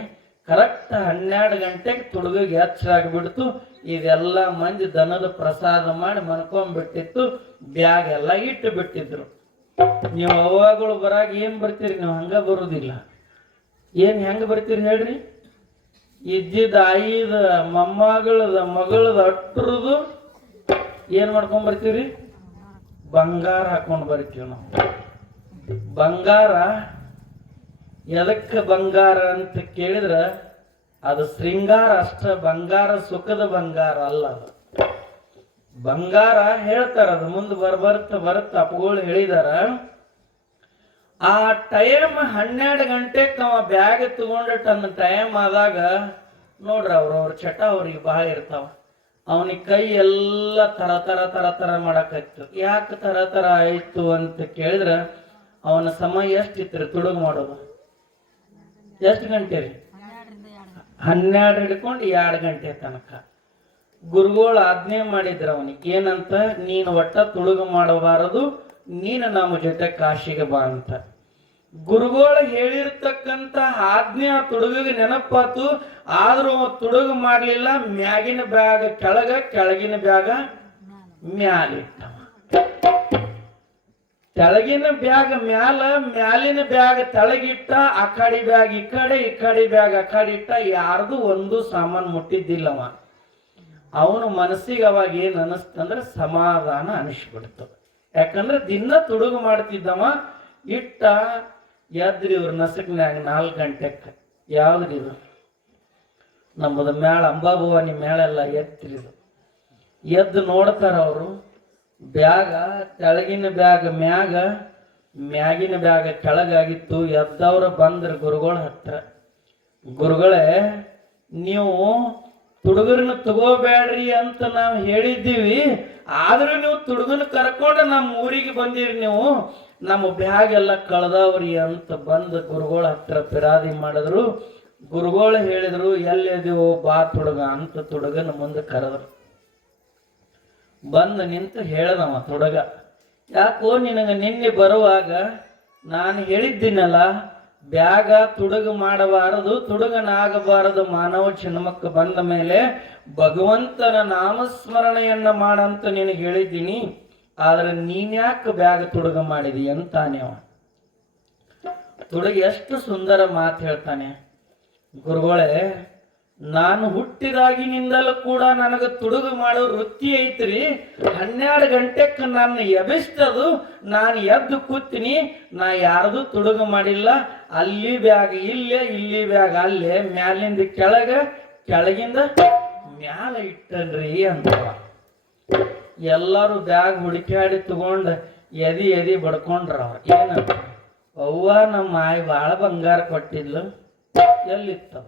ಕರೆಕ್ಟ್ 12 ಗಂಟೆಗೆ ತುಡುಗಿಗೆ ಎಚ್ಚರಾಗ್ಬಿಡ್ತು. ಇದೆಲ್ಲ ಮಂದಿ ದನದ ಪ್ರಸಾದ ಮಾಡಿ ಮನ್ಕೊಂಡ್ಬಿಟ್ಟಿತ್ತು. ಬ್ಯಾಗ್ ಎಲ್ಲ ಇಟ್ಟು ಬಿಟ್ಟಿದ್ರು. ನೀವು ಅವ್ವಗಳು ಬರಾಗ ಏನ್ ಬರ್ತೀರಿ? ನೀವು ಹಂಗ ಬರುದಿಲ್ಲ. ಏನ್ ಹೆಂಗ ಬರ್ತೀರಿ ಹೇಳ್ರಿ? ಇದ್ದಿದ್ದ 5 ಮೊಮ್ಮಗಳದ ಮಗಳದ ಅಟ್ರದು ಏನ್ ಮಾಡ್ಕೊಂಡ್ ಬರ್ತೀವ್ರಿ? ಬಂಗಾರ ಹಾಕೊಂಡ್ ಬರ್ತೀವಿ ನಾವು. ಬಂಗಾರ ಎದಕ್ಕೆ ಬಂಗಾರ ಅಂತ ಕೇಳಿದ್ರ ಅದು ಶೃಂಗಾರ ಅಷ್ಟ, ಬಂಗಾರ ಸುಖದ ಬಂಗಾರ ಅಲ್ಲ. ಅದು ಬಂಗಾರ ಹೇಳ್ತಾರ. ಅದು ಮುಂದೆ ಬರ್ತ ಅಪ್ಪಗಳು ಹೇಳಿದಾರ. ಆ ಟೈಮ್ 12 ಗಂಟೆಗೆ ನಾವು ಬ್ಯಾಗ್ ತಗೊಂಡ ಟೈಮ್ ಆದಾಗ ನೋಡ್ರಿ ಅವ್ರ ಚಟ ಅವ್ರಿಗೆ ಬಹಳ ಇರ್ತಾವ. ಅವನಿಗೆ ಕೈ ಎಲ್ಲ ತರ ಮಾಡಕತ್ತು. ಯಾಕೆ ತರ ಆಯ್ತು ಅಂತ ಕೇಳಿದ್ರ ಅವನ ಸಮಯ ಎಷ್ಟಿತ್ತು ತುಡುಗು ಮಾಡೋದು? ಎಷ್ಟು ಗಂಟೆ ರೀ? 12 ಹಿಡ್ಕೊಂಡು 2 ಗಂಟೆ ತನಕ ಗುರುಗಳು ಆಜ್ಞೆ ಮಾಡಿದ್ರ ಅವನಿಗೆ ಏನಂತ, ನೀನು ಒಟ್ಟ ತುಡುಗು ಮಾಡಬಾರದು, ನೀನು ನಮ್ಮ ಜೊತೆ ಕಾಶಿಗೆ ಬಾ ಅಂತ. ಗುರುಗಳು ಹೇಳಿರ್ತಕ್ಕಂತ ಆಜ್ಞೆ ಆ ತುಡುಗಿಗೆ ನೆನಪಾತು. ಆದ್ರೂ ತುಡುಗು ಮಾಡ್ಲಿಲ್ಲ. ಮ್ಯಾಗಿನ ಬ್ಯಾಗ ಕೆಳಗ, ಕೆಳಗಿನ ಬ್ಯಾಗ ಮ್ಯಾಲಿಟ್ಟ. ತೆಳಗಿನ ಬ್ಯಾಗ್ ಮ್ಯಾಲ, ಮ್ಯಾಲಿನ ಬ್ಯಾಗ್ ತೆಳಗಿಟ್ಟ. ಆ ಕಡೆ ಬ್ಯಾಗ್ ಈ ಕಡೆ ಬ್ಯಾಗ್ ಆ ಕಡೆ ಇಟ್ಟ. ಯಾರ್ದು ಒಂದು ಸಾಮಾನು ಮುಟ್ಟಿದ್ದಿಲ್ಲವ. ಅವನ ಮನಸ್ಸಿಗೆ ಅವಾಗ ಏನ್ ಅನಿಸ್ತಂದ್ರೆ ಸಮಾಧಾನ ಅನಿಸ್ಬಿಡ್ತು. ಯಾಕಂದ್ರೆ ದಿನ ತುಡುಗು ಮಾಡ್ತಿದ್ದವ. ಇಟ್ಟ ಎದ್ರಿ ಇವ್ರ ನಸಕ್ನ್ಯಾಗ 4 ಗಂಟೆಗೆ. ಯಾವ್ದ್ರಿ ಇದು? ನಮ್ಮದು ಮೇಳ, ಅಂಬಾಭವಾನಿ ಮೇಳ ಎಲ್ಲ ಎತ್ತಿರಿದು. ಎದ್ದು ನೋಡ್ತಾರ ಅವರು. ಬ್ಯಾಗ ತೆಳಗಿನ ಬ್ಯಾಗ್ ಮ್ಯಾಗ, ಮ್ಯಾಗಿನ ಬ್ಯಾಗ ಕೆಳಗಾಗಿತ್ತು. ಎದ್ದವ್ರ ಬಂದ್ರ ಗುರುಗಳ ಹತ್ರ. ಗುರುಗಳೇ, ನೀವು ತುಡುಗರನ್ನ ತಗೋಬೇಡ್ರಿ ಅಂತ ನಾವು ಹೇಳಿದ್ದೀವಿ. ಆದ್ರೂ ನೀವು ತುಡುಗನ ಕರ್ಕೊಂಡು ನಮ್ಮ ಊರಿಗೆ ಬಂದಿರಿ. ನೀವು ನಮ್ಮ ಬ್ಯಾಗ್ ಎಲ್ಲ ಕಳ್ದವ್ರಿ ಅಂತ ಬಂದು ಗುರುಗಳ ಹತ್ರ ಪಿರಾದಿ ಮಾಡಿದ್ರು. ಗುರುಗಳು ಹೇಳಿದ್ರು, ಎಲ್ಲಿದೆವು ಬಾ ತುಡುಗ ಅಂತ. ತುಡುಗನ ಮುಂದೆ ಕರೆದ್ರು. ಬಂದು ನಿಂತು ಹೇಳ್ದವ ತುಡುಗ, ಯಾಕೋ ನಿನಗೆ ನಿನ್ನೆ ಬರುವಾಗ ನಾನು ಹೇಳಿದ್ದೀನಲ್ಲ, ಬ್ಯಾಗ ತುಡುಗು ಮಾಡಬಾರದು, ತುಡುಗನಾಗಬಾರದು. ಮಾನವ ಜನ್ಮಕ್ಕೆ ಬಂದ ಮೇಲೆ ಭಗವಂತನ ನಾಮಸ್ಮರಣೆಯನ್ನ ಮಾಡಂತ ನಿನಗೆ ಹೇಳಿದ್ದೀನಿ. ಆದ್ರೆ ನೀನ್ಯಾಕೆ ಬ್ಯಾಗ ತುಡುಗ ಮಾಡಿದಿ ಅಂತಾನೆ ಅವ. ತುಡುಗ ಎಷ್ಟು ಸುಂದರ ಮಾತು ಹೇಳ್ತಾನೆ. ಗುರುಗಳೇ, ನಾನು ಹುಟ್ಟಿದಾಗಿನಿಂದಲೂ ಕೂಡ ನನಗೆ ತುಡುಗು ಮಾಡೋ ವೃತ್ತಿ ಐತ್ರಿ. 12 ಗಂಟೆಕ್ಕೆ ನನ್ನ ಎಬ್ಬಿಸ್ತದು, ನಾನು ಎದ್ದು ಕೂತೀನಿ. ನಾ ಯಾರ್ದು ತುಡುಗು ಮಾಡಿಲ್ಲ. ಅಲ್ಲಿ ಬ್ಯಾಗ್ ಇಲ್ಲೇ, ಇಲ್ಲಿ ಬ್ಯಾಗ್ ಅಲ್ಲೇ, ಮ್ಯಾಲಿಂದ ಕೆಳಗ, ಕೆಳಗಿಂದ ಮ್ಯಾಲ ಇಟ್ಟನ್ರಿ ಅಂತ. ಎಲ್ಲರೂ ಬ್ಯಾಗ್ ಹುಡುಕಾಡಿ ತಗೊಂಡು ಎದಿ ಬಡ್ಕೊಂಡ್ರ. ಏನಂತ, ಅವ್ವ ನಮ್ಮ ಆಯ್ ಭಾಳ ಬಂಗಾರ ಕೊಟ್ಟಿದ್ಲು. ಎಲ್ಲಿತ್ತವ?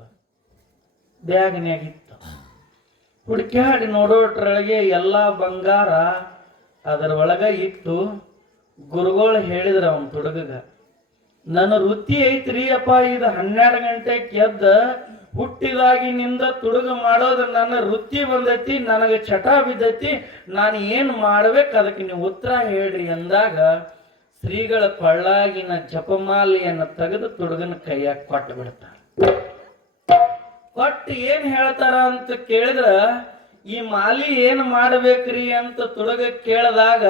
ಬ್ಯಾಗ್ನ್ಯಾಗಿತ್ತು. ಹುಡುಕಾಡಿ ನೋಡೋಟ್ರೊಳಗೆ ಎಲ್ಲ ಬಂಗಾರ ಅದರ ಒಳಗ ಇತ್ತು. ಗುರುಗಳು ಹೇಳಿದ್ರ ಅವನ್ ತುಡುಗಗ, ನನ್ನ ವೃತ್ತಿ ಐತ್ರಿ ಅಪ್ಪ, ಇದು 12 ಗಂಟೆಗೆ ಎದ್ದ ಹುಟ್ಟಿದಾಗಿನಿಂದ ತುಡುಗು ಮಾಡೋದು ನನ್ನ ವೃತ್ತಿ ಬಂದೈತಿ, ನನಗೆ ಚಟ ಬಿದ್ದೈತಿ, ನಾನು ಏನು ಮಾಡ್ಬೇಕು ಅದಕ್ಕೆ ನೀವು ಉತ್ತರ ಹೇಳ್ರಿ ಅಂದಾಗ ಶ್ರೀಗಳ ಕೊಳ್ಳಾಗಿನ ಜಪಮಾಲೆಯನ್ನು ತೆಗೆದು ತುಡುಗನ ಕೈಯಾಗ ಕೊಟ್ಟು ಬಿಡ್ತಾರೆ. ಕೊಟ್ಟು ಏನ್ ಹೇಳ್ತಾರ ಅಂತ ಕೇಳಿದ್ರ, ಈ ಮಾಲಿ ಏನ್ ಮಾಡ್ಬೇಕ್ರಿ ಅಂತ ತುಡುಗ ಕೇಳಿದಾಗ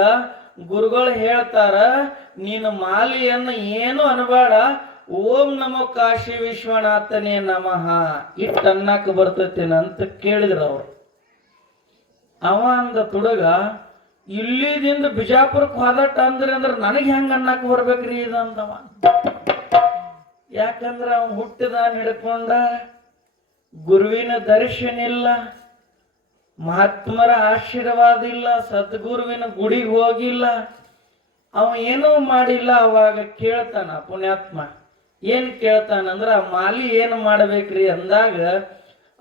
ಗುರುಗಳು ಹೇಳ್ತಾರ, ನೀನು ಮಾಲಿಯನ್ನು ಏನು ಅನ್ಬೇಡ, ಓಂ ನಮೋ ಕಾಶಿ ವಿಶ್ವನಾಥನೇ ನಮಃ ಇಟ್ಟು ಅನ್ನಕ್ಕೆ ಬರ್ತತೇನಂತ ಕೇಳಿದ್ರ ಅವ್ರು. ಅವ ಅಂದ ತುಡುಗ, ಇಲ್ಲಿದಿಂದ ಬಿಜಾಪುರಕ್ಕೆ ಹೋದಟ್ಟ ಅಂದ್ರೆ ನನಗೆ ಹೆಂಗ ಅನ್ನಕ್ಕೆ ಬರ್ಬೇಕ್ರಿ ಇದಂದವ. ಯಾಕಂದ್ರ ಅವನ್ ಹುಟ್ಟಿದಾನ ಹಿಡ್ಕೊಂಡ ಗುರುವಿನ ದರ್ಶನ ಇಲ್ಲ, ಮಹಾತ್ಮರ ಆಶೀರ್ವಾದ ಇಲ್ಲ, ಸದ್ಗುರುವಿನ ಗುಡಿಗೆ ಹೋಗಿಲ್ಲ, ಅವ ಏನೂ ಮಾಡಿಲ್ಲ. ಅವಾಗ ಕೇಳ್ತಾನ ಪುಣ್ಯಾತ್ಮ, ಏನ್ ಕೇಳ್ತಾನಂದ್ರ, ಮಾಲಿ ಏನು ಮಾಡ್ಬೇಕ್ರಿ ಅಂದಾಗ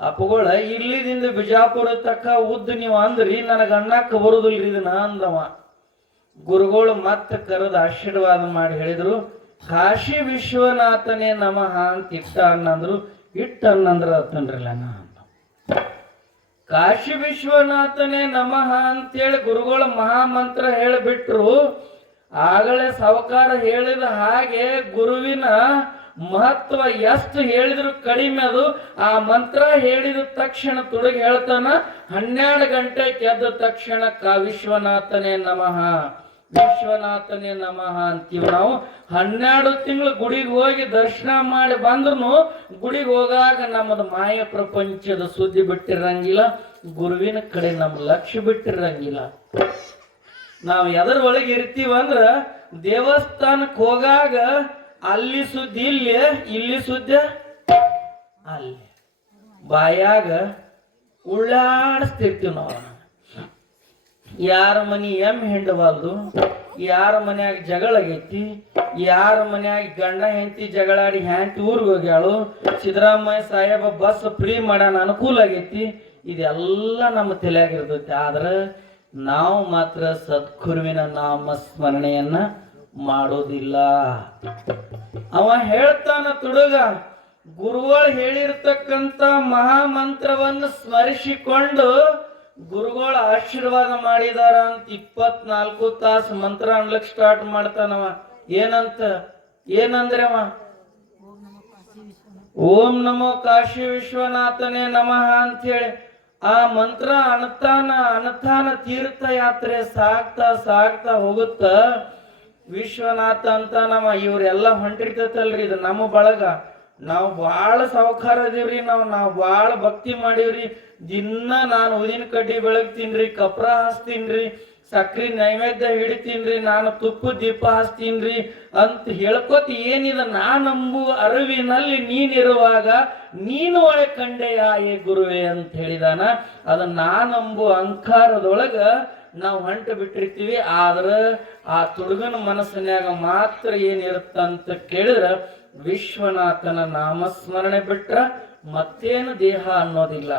ಅಪ್ಪಗಳ, ಇಲ್ಲಿದಿಂದ ಬಿಜಾಪುರ ತಕ್ಕ ಉದ್ದ ನೀವು ಅಂದ್ರಿ ನನಗೆ ಅನ್ನಕ್ಕೆ ಬರುದಿಲ್ರಿ ಇದನ್ನ ಅಂದವ. ಗುರುಗಳು ಮತ್ತೆ ಕರೆದು ಆಶೀರ್ವಾದ ಮಾಡಿ ಹೇಳಿದ್ರು, ಕಾಶಿ ವಿಶ್ವನಾಥನೇ ನಮಃ ಅಂತ ಇಟ್ಟ ಅನ್ನಂದ್ರು. ಇಟ್ಟ ಅನ್ನಂದ್ರ ಅತ್ತನ್ರಲ್ಲ ನಾ ಅಂತ. ಕಾಶಿ ವಿಶ್ವನಾಥನೇ ನಮಃ ಅಂತೇಳಿ ಗುರುಗಳು ಮಹಾಮಂತ್ರ ಹೇಳಿಬಿಟ್ರು. ಆಗಲೇ ಸಾವುಕಾರ ಹೇಳಿದ ಹಾಗೆ ಗುರುವಿನ ಮಹತ್ವ ಎಷ್ಟು ಹೇಳಿದ್ರು ಕಡಿಮೆ ಅದು. ಆ ಮಂತ್ರ ಹೇಳಿದ ತಕ್ಷಣ ತುಡುಗಿ ಹೇಳ್ತಾನ, 12 ಗಂಟೆಗೆ ಎದ್ದ ತಕ್ಷಣ ವಿಶ್ವನಾಥನೇ ನಮಃ, ವಿಶ್ವನಾಥನೇ ನಮಃ ಅಂತೀವಿ ನಾವು. 12 ತಿಂಗಳು ಗುಡಿಗೆ ಹೋಗಿ ದರ್ಶನ ಮಾಡಿ ಬಂದ್ರು ಗುಡಿಗೆ ಹೋಗಾಗ ನಮ್ಮದು ಮಾಯ ಪ್ರಪಂಚದ ಸುದ್ದಿ ಬಿಟ್ಟಿರಂಗಿಲ್ಲ, ಗುರುವಿನ ಕಡೆ ನಮ್ಮ ಲಕ್ಷ್ಯ ಬಿಟ್ಟಿರಂಗಿಲ್ಲ. ನಾವು ಎದರ ಒಳಗೆ ಇರ್ತೀವಂದ್ರ ದೇವಸ್ಥಾನಕ್ಕೆ ಹೋಗಾಗ ಅಲ್ಲಿ ಸುದ್ದಿ ಇಲ್ಲಿ, ಇಲ್ಲಿ ಸುದ್ದಿ ಅಲ್ಲಿ, ಬಾಯಾಗ ಉಳ್ಳಾಡಿಸ್ತಿರ್ತೀವಿ ನಾವು. ಯಾರ ಮನಿ ಹಿಂಡಬಾರ್ದು, ಯಾರ ಮನ್ಯಾಗ ಜಗಳ ಆಗೈತಿ, ಯಾರ ಮನ್ಯಾಗ ಗಂಡ ಹೆಂಡತಿ ಜಗಳಾಡಿ ಹೆಂಡತಿ ಊರಿಗೆ ಹೋಗ್ಯಾಳು, ಸಿದ್ದರಾಮಯ್ಯ ಸಾಹೇಬ ಬಸ್ ಫ್ರೀ ಮಾಡ್ಯಾನ ಅನುಕೂಲ ಆಗೈತಿ, ಇದೆಲ್ಲ ನಮ್ಮ ತಲೆಯಾಗಿರ್ತೈತಿ. ಆದ್ರೆ ನಾವು ಮಾತ್ರ ಸದ್ಗುರುವಿನ ನಾಮ ಸ್ಮರಣೆಯನ್ನ ಮಾಡೋದಿಲ್ಲ. ಅವ ಹೇಳ್ತಾನ ತುಡುಗ, ಗುರುಗಳು ಹೇಳಿರ್ತಕ್ಕಂಥ ಮಹಾಮಂತ್ರವನ್ನು ಸ್ಮರಿಸಿಕೊಂಡು ಗುರುಗಳು ಆಶೀರ್ವಾದ ಮಾಡಿದಾರ ಅಂತ 24 ತಾಸು ಮಂತ್ರ ಅನ್ಲಕ್ ಸ್ಟಾರ್ಟ್ ಮಾಡ್ತಾನವ. ಏನಂದ್ರೆ ಅವ, ಓಂ ನಮೋ ಕಾಶಿ ವಿಶ್ವನಾಥನೇ ನಮಃ ಅಂತ ಹೇಳಿ ಆ ಮಂತ್ರ ಅನತಾನ ತೀರ್ಥಯಾತ್ರೆ ಸಾಗ್ತಾ ಹೋಗುತ್ತ ವಿಶ್ವನಾಥ ಅಂತ ನಮ್ಮ ಇವ್ರೆಲ್ಲ ಹೊಂಟಿರ್ತೈತಲ್ರಿ. ಇದು ನಮ್ಮ ಬಳಗ, ನಾವು ಭಾಳ ಸಾವುಕಾರ ಅದೀವ್ರಿ, ನಾವು ಭಾಳ ಭಕ್ತಿ ಮಾಡೀವ್ರಿ. ದಿನ ನಾನು ಉದಿನ ಕಡ್ಡಿ ಬೆಳಗ್ತೀನ್ರಿ, ಕಪ್ರ ಹಾಸ್ತೀನ್ರಿ, ಸಕ್ರಿ ನೈವೇದ್ಯ ಹಿಡಿತೀನ್ರಿ, ನಾನು ತುಪ್ಪ ದೀಪ ಹಾಸ್ತೀನ್ರಿ ಅಂತ ಹೇಳ್ಕೊತ ಏನಿದ ನಾನಂಬು ಅರಿವಿನಲ್ಲಿ ನೀನಿರುವಾಗ ನೀನು ಒಳ ಕಂಡೆಯ ಏ ಗುರುವೆ ಅಂತ ಹೇಳಿದಾನ. ಅದ ನಾನಂಬು ಅಹಂಕಾರದೊಳಗ ನಾವು ಹೊಂಟು ಬಿಟ್ಟಿರ್ತೀವಿ. ಆದ್ರೆ ಆ ತುಡುಗನ ಮನಸ್ಸಿನಾಗ ಮಾತ್ರ ಏನಿರುತ್ತಂತ ಕೇಳಿದ್ರ ವಿಶ್ವನಾಥನ ನಾಮಸ್ಮರಣೆ ಬಿಟ್ರ ಮತ್ತೇನು ದೇಹ ಅನ್ನೋದಿಲ್ಲ.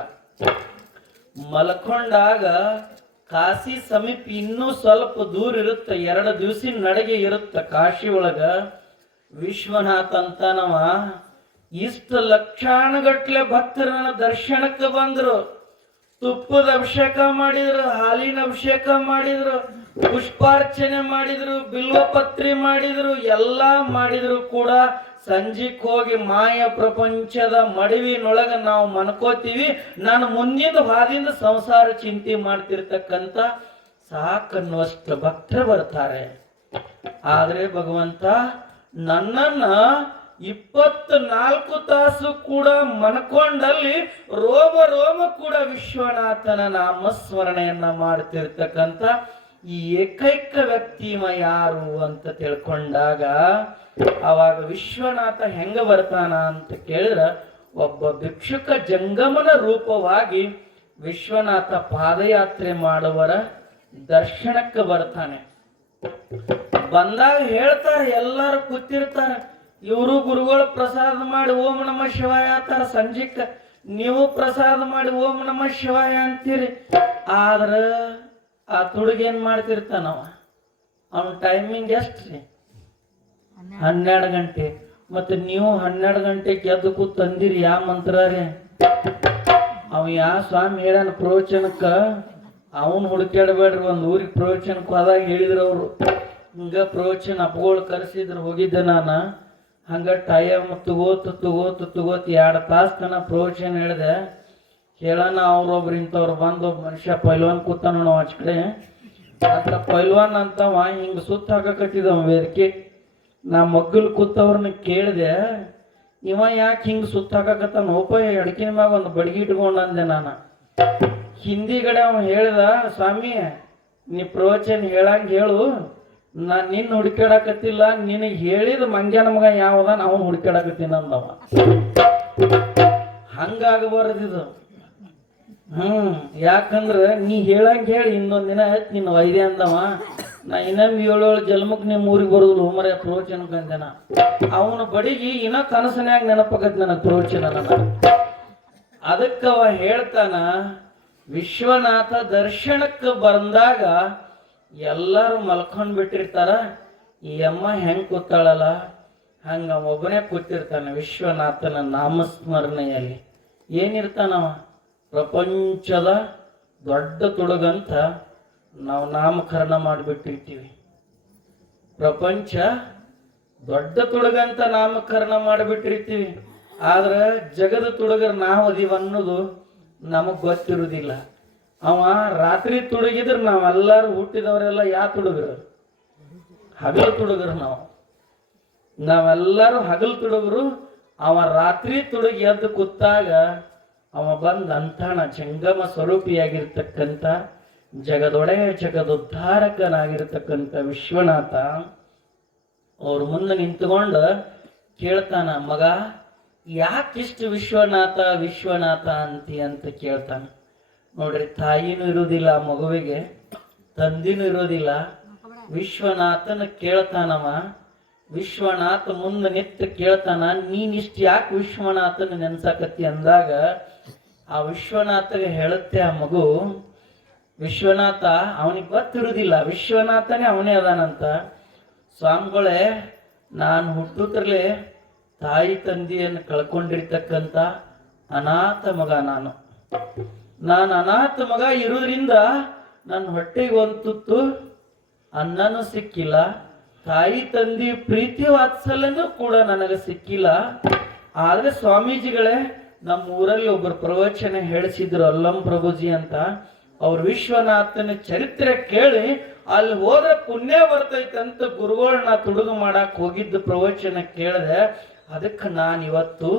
ಮಲ್ಕೊಂಡಾಗ ಕಾಶಿ ಸಮೀಪ ಇನ್ನೂ ಸ್ವಲ್ಪ ದೂರ ಇರುತ್ತೆ, 2 ದಿವಸಿನ ನಡಿಗೆ ಇರುತ್ತೆ. ಕಾಶಿ ಒಳಗ ವಿಶ್ವನಾಥ ಅಂತನವ ಇಷ್ಟ ಲಕ್ಷಾನುಗಟ್ಲೆ ಭಕ್ತರನ್ನ ದರ್ಶನಕ್ಕೆ ಬಂದ್ರು. ತುಪ್ಪದ ಅಭಿಷೇಕ ಮಾಡಿದ್ರು, ಹಾಲಿನ ಅಭಿಷೇಕ ಮಾಡಿದ್ರು, ಪುಷ್ಪಾರ್ಚನೆ ಮಾಡಿದ್ರು, ಬಿಲ್ವಪತ್ರಿ ಮಾಡಿದ್ರು, ಎಲ್ಲಾ ಮಾಡಿದ್ರು ಕೂಡ ಸಂಜಿಕ್ ಹೋಗಿ ಮಾಯ ಪ್ರಪಂಚದ ಮಡವಿನೊಳಗ ನಾವು ಮನ್ಕೋತೀವಿ. ನಾನು ಮುಂದಿನ ಹಾದಿಂದ ಸಂಸಾರ ಚಿಂತೆ ಮಾಡ್ತಿರ್ತಕ್ಕಂಥ ಸಾಕನ್ನುವಷ್ಟು ಭಕ್ತರು ಬರ್ತಾರೆ. ಆದ್ರೆ ಭಗವಂತ ನನ್ನನ್ನ 24 ತಾಸು ಕೂಡ ಮನಕೊಂಡಲ್ಲಿ ರೋಮ ರೋಮ ಕೂಡ ವಿಶ್ವನಾಥನ ನಾಮಸ್ಮರಣೆಯನ್ನ ಮಾಡ್ತಿರ್ತಕ್ಕಂಥ ಈ ಏಕೈಕ ವ್ಯಕ್ತಿಮ ಯಾರು ಅಂತ ತಿಳ್ಕೊಂಡಾಗ ಅವಾಗ ವಿಶ್ವನಾಥ ಹೆಂಗ ಬರ್ತಾನ ಅಂತ ಕೇಳಿದ್ರ ಒಬ್ಬ ಭಿಕ್ಷುಕ ಜಂಗಮನ ರೂಪವಾಗಿ ವಿಶ್ವನಾಥ ಪಾದಯಾತ್ರೆ ಮಾಡುವರ ದರ್ಶನಕ್ಕೆ ಬರ್ತಾನೆ. ಬಂದಾಗ ಹೇಳ್ತಾರೆ, ಎಲ್ಲರೂ ಕೂತಿರ್ತಾರ, ಇವರು ಗುರುಗಳು ಪ್ರಸಾದ ಮಾಡಿ ಓಂ ನಮ ಶಿವಾಯ ಅಂತಾರ. ಸಂಜೆಕ್ಕ ನೀವು ಪ್ರಸಾದ ಮಾಡಿ ಓಂ ನಮ ಶಿವಾಯ ಅಂತೀರಿ. ಆದ್ರ ಆ ತುಡುಗೇನ್ ಮಾಡ್ತಿರ್ತಾನವ, ಅವನ ಟೈಮಿಂಗ್ ಎಷ್ಟ್ರಿ? 12 ಗಂಟೆ. ಮತ್ತೆ ನೀವು 12 ಗಂಟೆಗೆ ಎದ್ದು ಕೂತ್ ತಂದಿರಿ ಯಾವ ಮಂತ್ರ ರೀ? ಅವ ಯಾವ ಸ್ವಾಮಿ ಹೇಳ್ಯಾನ ಪ್ರವಚನಕ್ಕ, ಅವನು ಹುಡುಕ್ಯಾಡಬೇಡ್ರಿ. ಒಂದು ಊರಿಗೆ ಪ್ರವಚನಕ್ಕೆ ಹೋದಾಗ ಹೇಳಿದ್ರು ಅವರು, ಹಿಂಗ ಪ್ರವಚನ ಅಪ್ಪಗಳು ಕರೆಸಿದ್ರು. ಹೋಗಿದ್ದೆ ನಾನು. ಹಂಗ ಟೈಮ್ ತಗೋತ 2 ತಾಸು ತನ ಪ್ರವಚನ ಹೇಳಿದೆ. ಹೇಳೋಣ ಅವ್ರೊಬ್ರು ಇಂಥವ್ರು ಬಂದು ಒಬ್ಬ ಮನುಷ್ಯ ಪೈಲ್ವಾನ್ ಕೂತಾನ ನಾವು ಆಚ ಕಡೆ ಅಂತ. ಪೈಲ್ವಾನ್ ಅಂತವ ಹಿಂಗ ಸುತ್ತ ಹಾಕಕತ್ತಿದವ ವೇದಿಕೆ. ನಾ ಮಗ್ಗಲ್ ಕೂತವ್ರನ್ನ ಕೇಳಿದೆ, ಇವ ಯಾಕೆ ಹಿಂಗ ಸುತ್ತ ಹಾಕಕತ್ತಾನ? ಓಪ ಅಡಕಿನ ಮ್ಯಾಗ ಒಂದು ಬಡಗಿ ಇಟ್ಕೊಂಡಂದೆ ನಾನು. ಹಿಂದಿಗಡೆ ಅವ ಹೇಳ್ದ, ಸ್ವಾಮಿ ನೀ ಪ್ರವಚನ ಹೇಳಂಗ ಹೇಳು, ನಾನ್ ನಿನ್ನ ಹುಡುಕಾಡಕತ್ತಿಲ್ಲ, ನಿನಗೆ ಹೇಳಿದ ಮಂಗ್ಯಾನ ಮಗ ಯಾವದಾನ ಅವನು ಹುಡುಕಾಡಕತ್ತೀನಿ ಅಂದವ. ಹಂಗಾಗಬಾರದಿದು. ಯಾಕಂದ್ರ ನೀ ಹೇಳಂಗ ಹೇಳಿ ಇನ್ನೊಂದ್ ದಿನ ಆಯ್ತು ನಿನ್ನ ವೈದ್ಯ ಅಂದವ. ನಾ ಇನ್ನೊಮ್ಮೆ 7 ಜನ್ಮಕ್ ನಿಮ್ಮ ಊರಿಗೆ ಬರುದಿಲ್ಲ ಹೋಮರ ಪ್ರವಚನಕ್ಕೆ ಅಂದೆನ. ಅವನ ಬಡಿಗಿ ಇನ್ನ ಕನಸನ್ಯಾಗ ನೆನಪಾಗತ್ ನನಗೆ ಪ್ರವಚನ. ಅದಕ್ಕವ ಹೇಳ್ತಾನ, ವಿಶ್ವನಾಥ ದರ್ಶನಕ್ಕೆ ಬಂದಾಗ ಎಲ್ಲರೂ ಮಲ್ಕೊಂಡ್ ಬಿಟ್ಟಿರ್ತಾರ. ಈ ಅಮ್ಮ ಹೆಂಗ್ ಕೂತಾಳಲ್ಲ ಹಂಗ ಒಬ್ಬನೇ ಕೂತಿರ್ತಾನೆ ವಿಶ್ವನಾಥನ ನಾಮಸ್ಮರಣೆಯಲ್ಲಿ. ಏನಿರ್ತಾನವ? ಪ್ರಪಂಚದ ದೊಡ್ಡ ತುಡುಗಂತ ನಾವು ನಾಮಕರಣ ಮಾಡಿಬಿಟ್ಟಿರ್ತೀವಿ. ಪ್ರಪಂಚ ದೊಡ್ಡ ತುಡುಗಂತ ನಾಮಕರಣ ಮಾಡಿಬಿಟ್ಟಿರ್ತೀವಿ. ಆದ್ರೆ ಜಗದ ತುಡುಗರು ನಾವು ಅದೀವ ಅನ್ನೋದು ನಮಗ್ ಗೊತ್ತಿರುವುದಿಲ್ಲ. ಅವ ರಾತ್ರಿ ತುಡುಗಿದ್ರೆ ನಾವೆಲ್ಲರೂ ಹುಟ್ಟಿದವರೆಲ್ಲ ಯಾ ತುಡುಗರು? ಹಗಲು ತುಡುಗರು. ನಾವೆಲ್ಲರೂ ಹಗಲು ತುಡುಗರು. ಅವ ರಾತ್ರಿ ತುಡುಗಿ ಎದ್ದು ಕೂತಾಗ ಅವ ಬಂದ ಅಂತಾಣ ಜಂಗಮ ಸ್ವರೂಪಿಯಾಗಿರ್ತಕ್ಕಂಥ ಜಗದೊಡೆಯ ಜಗದುದ್ಧಾರಕನಾಗಿರ್ತಕ್ಕಂಥ ವಿಶ್ವನಾಥ ಅವ್ರ ಮುಂದೆ ನಿಂತ್ಕೊಂಡು ಕೇಳ್ತಾನ, ಮಗ ಯಾಕಿಷ್ಟು ವಿಶ್ವನಾಥ ವಿಶ್ವನಾಥ ಅಂತ ಕೇಳ್ತಾನ. ನೋಡ್ರಿ, ತಾಯಿನೂ ಇರುವುದಿಲ್ಲ ಆ ಮಗುವಿಗೆ, ತಂದಿನೂ ಇರೋದಿಲ್ಲ. ವಿಶ್ವನಾಥನ ಕೇಳ್ತಾನವ. ವಿಶ್ವನಾಥ ಮುಂದೆ ನಿಂತು ಕೇಳ್ತಾನ, ನೀನಿಷ್ಟು ಯಾಕೆ ವಿಶ್ವನಾಥನ ನೆನ್ಸಾಕತ್ತಿ ಅಂದಾಗ ಆ ವಿಶ್ವನಾಥಗೆ ಹೇಳುತ್ತೆ ಆ ಮಗು, ವಿಶ್ವನಾಥ ಅವನಿಗೆ ಗೊತ್ತಿರುವುದಿಲ್ಲ, ವಿಶ್ವನಾಥನೇ ಅವನೇ ಅದಾನಂತ. ಸ್ವಾಮಿಗಳೇ, ನಾನು ಹುಟ್ಟುತ್ತಲೇ ತಾಯಿ ತಂದೆಯನ್ನು ಕಳ್ಕೊಂಡಿರ್ತಕ್ಕಂಥ ಅನಾಥ ಮಗ. ನಾನು ಅನಾಥ ಮಗ ಇರೋದ್ರಿಂದ ನನ್ನ ಹೊಟ್ಟೆಗೆ ಒಂದು ತುತ್ತು ಅನ್ನನೂ ಸಿಕ್ಕಿಲ್ಲ, ತಾಯಿ ತಂದೆ ಪ್ರೀತಿ ವಾತ್ಸಲ್ಯನೂ ಕೂಡ ನನಗೆ ಸಿಕ್ಕಿಲ್ಲ. ಆದ್ರೆ ಸ್ವಾಮೀಜಿಗಳೇ, ನಮ್ಮ ಊರಲ್ಲಿ ಒಬ್ಬರು ಪ್ರವಚನ ಹೇಳಿಸಿದ್ರು, ಅಲ್ಲಂ ಪ್ರಭುಜಿ ಅಂತ. ಅವ್ರ ವಿಶ್ವನಾಥನ ಚರಿತ್ರೆ ಕೇಳಿ ಅಲ್ಲಿ ಹೋದ್ರೆ ಪುಣ್ಯ ಬರ್ತೈತಂತ ಗುರುಗಳನ್ನ ತುಡುಗು ಮಾಡಕ್ ಹೋಗಿದ್ದು ಪ್ರವಚನ ಕೇಳಿದೆ. ಅದಕ್ಕೆ ನಾನು ಇವತ್ತು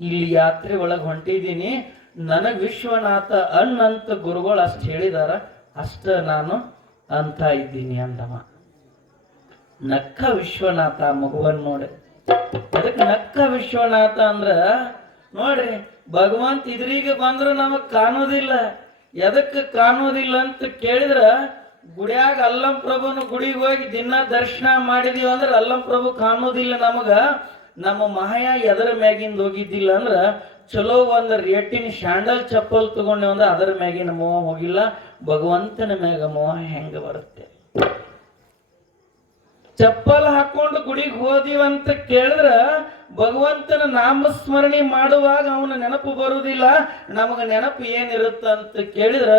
ಇಲ್ಲಿ ಯಾತ್ರೆ ಒಳಗೆ ಹೊಂಟಿದ್ದೀನಿ. ನನಗ್ ವಿಶ್ವನಾಥ ಅನ್ನಂತ ಗುರುಗಳು ಅಷ್ಟು ಹೇಳಿದಾರ, ಅಷ್ಟ ನಾನು ಅಂತ ಇದ್ದೀನಿ ಅಂದವ. ನಕ್ಕ ವಿಶ್ವನಾಥ ಮಗುವನ್ ನೋಡಿ. ಅದಕ್ಕೆ ನಕ್ಕ ವಿಶ್ವನಾಥ ಅಂದ್ರ ನೋಡ್ರಿ, ಭಗವಂತ ಇದ್ರಿಗೆ ಬಂದ್ರು ನಮಗ್ ಕಾಣೋದಿಲ್ಲ. ಎದಕ್ಕೆ ಕಾಣೋದಿಲ್ಲ ಅಂತ ಕೇಳಿದ್ರ, ಗುಡಿಯಾಗ ಅಲ್ಲಂ ಪ್ರಭುನ ಗುಡಿಗೆ ಹೋಗಿ ದಿನ ದರ್ಶನ ಮಾಡಿದೀವಿ ಅಂದ್ರೆ ಅಲ್ಲಂ ಪ್ರಭು ಕಾಣೋದಿಲ್ಲ ನಮಗ. ನಮ್ಮ ಮಾಯ ಎದರ ಮ್ಯಾಗಿಂದ ಹೋಗಿದ್ದಿಲ್ಲ ಅಂದ್ರ ಚಲೋ ಒಂದು ರೇಟಿನ ಶಾಂಡಲ್ ಚಪ್ಪಲ್ ತಗೊಂಡೇವ ಅಂದ್ರೆ ಅದರ ಮ್ಯಾಗಿನ ಮೋಹ ಹೋಗಿಲ್ಲ. ಭಗವಂತನ ಮ್ಯಾಗ ಮೋಹ ಹೆಂಗ ಬರುತ್ತೆ? ಚಪ್ಪಲ್ ಹಾಕೊಂಡು ಗುಡಿಗೆ ಹೋದಿವಂತ ಕೇಳಿದ್ರ ಭಗವಂತನ ನಾಮಸ್ಮರಣೆ ಮಾಡುವಾಗ ಅವನ ನೆನಪು ಬರುವುದಿಲ್ಲ. ನಮಗ ನೆನಪು ಏನಿರುತ್ತ ಅಂತ ಕೇಳಿದ್ರ,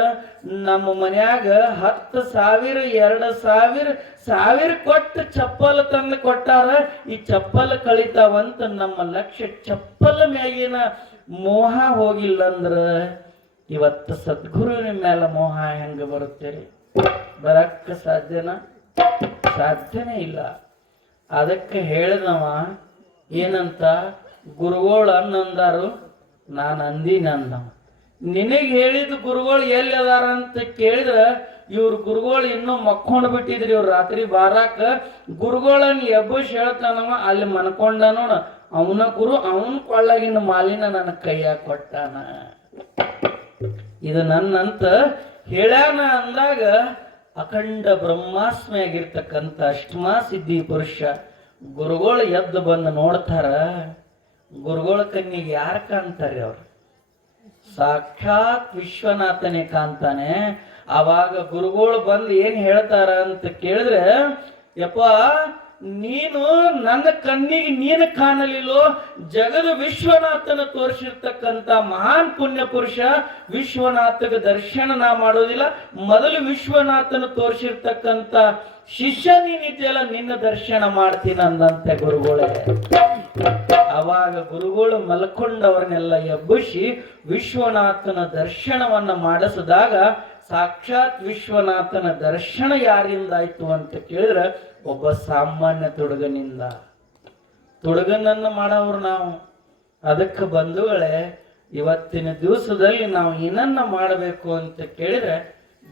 ನಮ್ಮ ಮನ್ಯಾಗ 10,000 2,000 ಕೊಟ್ಟು ಚಪ್ಪಲ್ ತಂದು ಕೊಟ್ಟಾರ. ಈ ಚಪ್ಪಲ್ ಕಳಿತಾವಂತ ನಮ್ಮ ಲಕ್ಷ್ಯ ಚಪ್ಪಲ ಮ್ಯಾಗಿನ ಮೋಹ ಹೋಗಿಲ್ಲ ಅಂದ್ರ ಇವತ್ತು ಸದ್ಗುರುವಿನ ಮೇಲೆ ಮೋಹ ಹೆಂಗ ಬರುತ್ತೇರಿ? ಬರಕ್ಕ ಸಾಧ್ಯನಾ? ಸಾಧ್ಯನೇ ಇಲ್ಲ. ಅದಕ್ಕೆ ಹೇಳಿದವ, ಏನಂತ ಗುರುಗಳು ಅನ್ನಂದಾರು, ನಾನು ಅಂದಿನಂದ. ನಿನಗೆ ಹೇಳಿದ ಗುರುಗಳು ಎಲ್ಲಿ ಅದಾರ ಅಂತ ಕೇಳಿದ್ರ ಇವ್ರ ಗುರುಗಳು ಇನ್ನೂ ಮಕ್ಕೊಂಡ್ ಬಿಟ್ಟಿದ್ರಿ. ಇವ್ರು ರಾತ್ರಿ ಬಾರಾಕ ಗುರುಗಳನ್ನ ಎಬ್ಬಸ್ ಹೇಳ್ತಾನವ, ಅಲ್ಲಿ ಮನ್ಕೊಂಡ ನೋಡ ಅವನ ಗುರು, ಅವನ ಕೊಳ್ಳಾಗಿನ ಮಾಲಿನ ನನ್ನ ಕೈಯಾಗ ಕೊಟ್ಟಾನ. ಇದು ನನ್ನಂತ ಹೇಳ್ಯಾನ ಅಂದಾಗ ಅಖಂಡ ಬ್ರಹ್ಮಾಸ್ಮಿ ಆಗಿರ್ತಕ್ಕಂಥ ಅಷ್ಟಮಾ ಸಿದ್ಧಿ ಪುರುಷ ಗುರುಗಳು ಎದ್ದು ಬಂದು ನೋಡ್ತಾರ. ಗುರುಗಳ ಕಣ್ಣಿಗೆ ಯಾರು ಕಾಣ್ತಾರೆ? ಅವ್ರು ಸಾಕ್ಷಾತ್ ವಿಶ್ವನಾಥನೇ ಕಾಣ್ತಾನೆ. ಅವಾಗ ಗುರುಗಳು ಬಂದು ಏನ್ ಹೇಳ್ತಾರ ಅಂತ ಕೇಳಿದ್ರೆ, ಯಪ್ಪ ನೀನು ನನ್ನ ಕಣ್ಣಿಗೆ ನೀನು ಕಾಣಲಿಲ್ಲೋ, ಜಗದ ವಿಶ್ವನಾಥನ ತೋರಿಸಿರ್ತಕ್ಕಂಥ ಮಹಾನ್ ಪುಣ್ಯ ಪುರುಷ ವಿಶ್ವನಾಥಗ ದರ್ಶನ ನಾ ಮಾಡೋದಿಲ್ಲ, ಮೊದಲು ವಿಶ್ವನಾಥನ ತೋರಿಸಿರ್ತಕ್ಕಂಥ ಶಿಷ್ಯ ನೀನಿದೆಯಲ್ಲ ನಿನ್ನ ದರ್ಶನ ಮಾಡ್ತೀನಿ ಅಂದಂತೆ ಗುರುಗಳೇ. ಅವಾಗ ಗುರುಗಳು ಮಲ್ಕೊಂಡವ್ರನ್ನೆಲ್ಲ ಎಬ್ಬಿಸಿ ವಿಶ್ವನಾಥನ ದರ್ಶನವನ್ನ ಮಾಡಿಸಿದಾಗ ಸಾಕ್ಷಾತ್ ವಿಶ್ವನಾಥನ ದರ್ಶನ ಯಾರಿಂದ ಆಯ್ತು ಅಂತ ಕೇಳಿದ್ರೆ ಒಬ್ಬ ಸಾಮಾನ್ಯ ತುಡುಗನಿಂದ. ತುಡುಗನನ್ನ ಮಾಡವ್ರು ನಾವು. ಅದಕ್ಕೆ ಬಂಧುಗಳೇ, ಇವತ್ತಿನ ದಿವಸದಲ್ಲಿ ನಾವು ಏನನ್ನ ಮಾಡಬೇಕು ಅಂತ ಕೇಳಿದ್ರೆ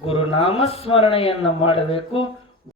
ಗುರುನಾಮಸ್ಮರಣೆಯನ್ನ ಮಾಡಬೇಕು.